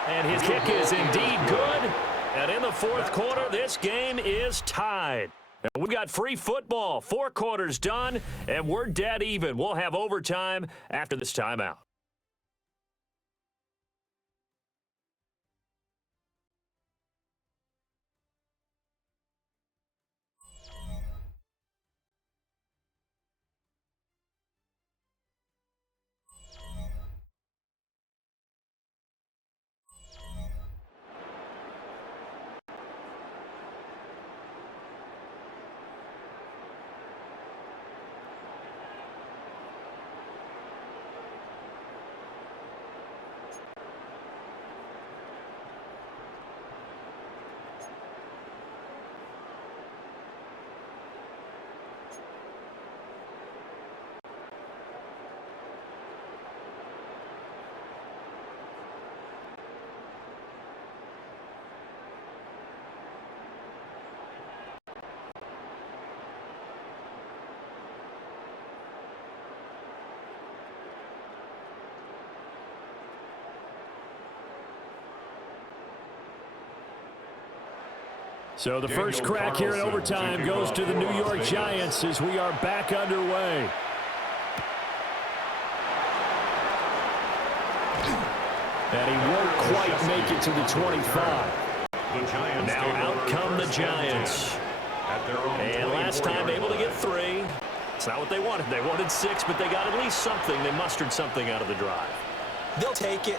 And his kick is indeed good. And in the fourth quarter, this game is tied. And we got free football. 4 quarters done, and we're dead even. We'll have overtime after this timeout. So the first crack here in overtime goes to the New York Giants as we are back underway. And he won't quite make it to the 25. Now out come the Giants. And last time able to get 3. It's not what they wanted. They wanted 6, but they got at least something. They mustered something out of the drive. They'll take it.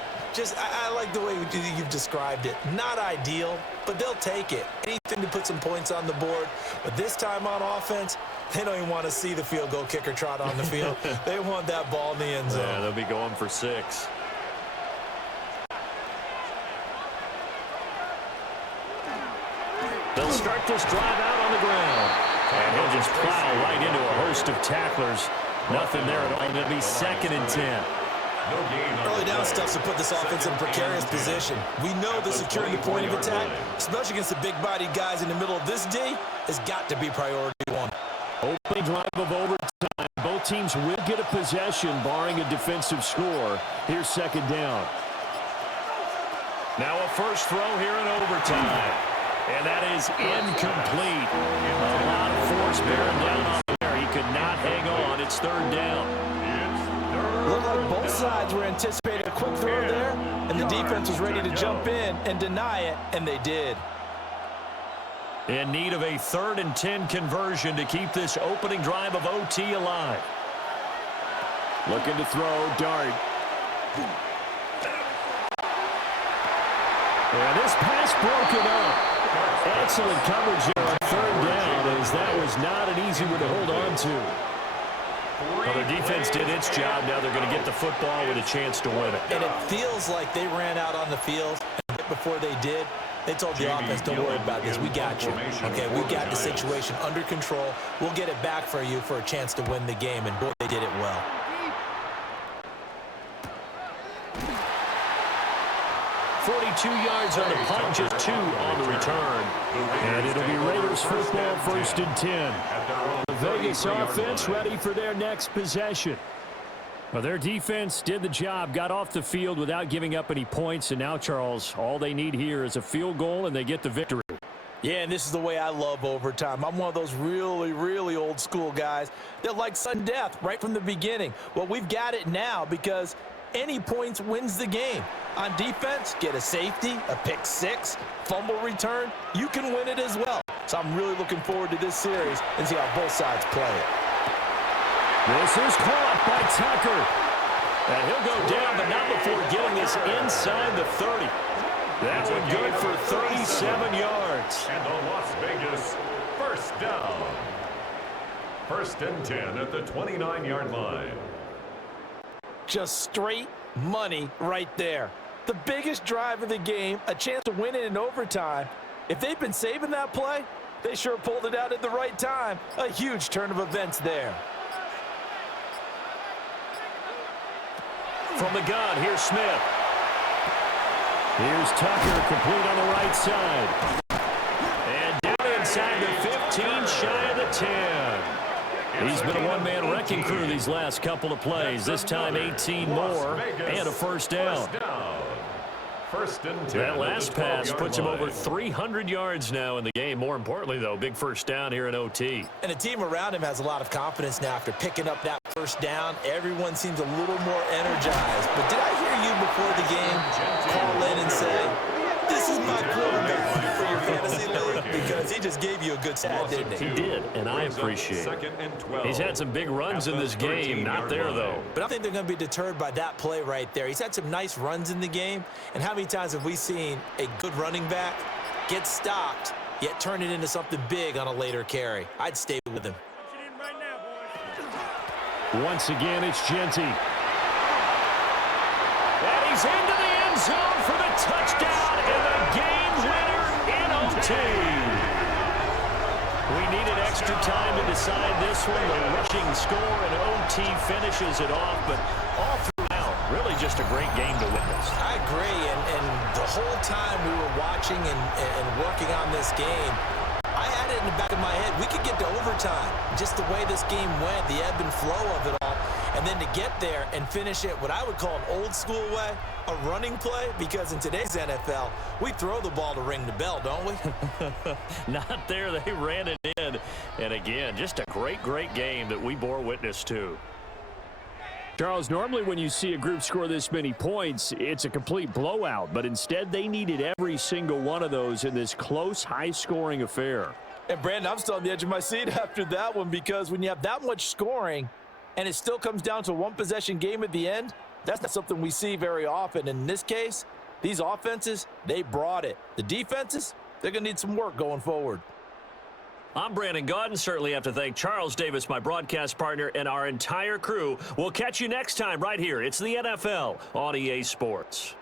I like the way you've described it. Not ideal, but they'll take it. Anything to put some points on the board. But this time on offense, they don't even want to see the field goal kicker trot on the field. They want that ball in the end zone. Yeah, they'll be going for 6. They'll start this drive out on the ground. And he'll just plow right into a host of tacklers. Nothing there at all. It'll be 2nd and 10. Early down stuff to put this offense in a precarious position. We know the securing the point of attack, especially against the big-bodied guys in the middle of this D, has got to be priority 1. Opening drive of overtime. Both teams will get a possession, barring a defensive score. Here's 2nd down. Now a first throw here in overtime. And that is incomplete. A lot of force bearing down on there. He could not hang on. It's 3rd down. Looked like both sides were anticipating a quick throw there, and the defense was ready to jump in and deny it, and they did. In need of a 3rd and 10 conversion to keep this opening drive of OT alive. Looking to throw, dart. And this pass broken up. Excellent coverage here on 3rd down, as that was not an easy one to hold on to. Well, the defense did its job. Now they're going to get the football with a chance to win it. And it feels like they ran out on the field, and before they did, they told the offense, don't worry about this. We got you. Okay, we got the situation under control. We'll get it back for you for a chance to win the game, and boy, they did it well. yards on the punt, just 2 on the return. And it'll be Raiders football, 1st and 10. The Vegas offense ready for their next possession. Well, their defense did the job, got off the field without giving up any points, and now, Charles, all they need here is a field goal, and they get the victory. Yeah, and this is the way I love overtime. I'm one of those really, really old school guys that like sudden death right from the beginning. Well, we've got it now because any points wins the game. On defense, get a safety, a pick six, fumble return, you can win it as well. So I'm really looking forward to this series and see how both sides play it. This is caught by Tucker. And he'll go down, but not before getting this inside the 30. That one good for 37 yards. And the Las Vegas first down. 1st and 10 at the 29-yard line. Just straight money right there. The biggest drive of the game, a chance to win it in overtime. If they've been saving that play, they sure pulled it out at the right time. A huge turn of events there. From the gun, here's Smith. Here's Tucker, complete on the right side. And down inside the 15, shy of the 10. He's been a one-man wrecking crew these last couple of plays. This time 18 more and a first down. 1st and 10. That last pass puts him over 300 yards now in the game. More importantly, though, big first down here in OT. And the team around him has a lot of confidence now after picking up that first down. Everyone seems a little more energized. But did I hear you before the game call in and say, this is my quarterback for your fantasy league? Because he just gave you a good stat, didn't he? He did, and I appreciate it. He's had some big runs in this game. Not there, though. But I think they're going to be deterred by that play right there. He's had some nice runs in the game. And how many times have we seen a good running back get stopped, yet turn it into something big on a later carry? I'd stay with him. Once again, it's Genty. And he's into the end zone for the touchdown and the game winner in OT. We needed extra time to decide this one. The rushing score and OT finishes it off, but all throughout, really just a great game to witness. I agree, and the whole time we were watching and working on this game, I had it in the back of my head. We could get to overtime. Just the way this game went, the ebb and flow of it all. And then to get there and finish it what I would call an old school way, a running play, because in today's NFL, we throw the ball to ring the bell, don't we? Not there. They ran it in. And again, just a great, great game that we bore witness to. Charles, normally when you see a group score this many points, it's a complete blowout. But instead, they needed every single one of those in this close, high-scoring affair. And, Brandon, I'm still on the edge of my seat after that one because when you have that much scoring and it still comes down to a one-possession game at the end, that's not something we see very often. In this case, these offenses, they brought it. The defenses, they're going to need some work going forward. I'm Brandon Gaudin. Certainly have to thank Charles Davis, my broadcast partner, and our entire crew. We'll catch you next time right here. It's the NFL on EA Sports.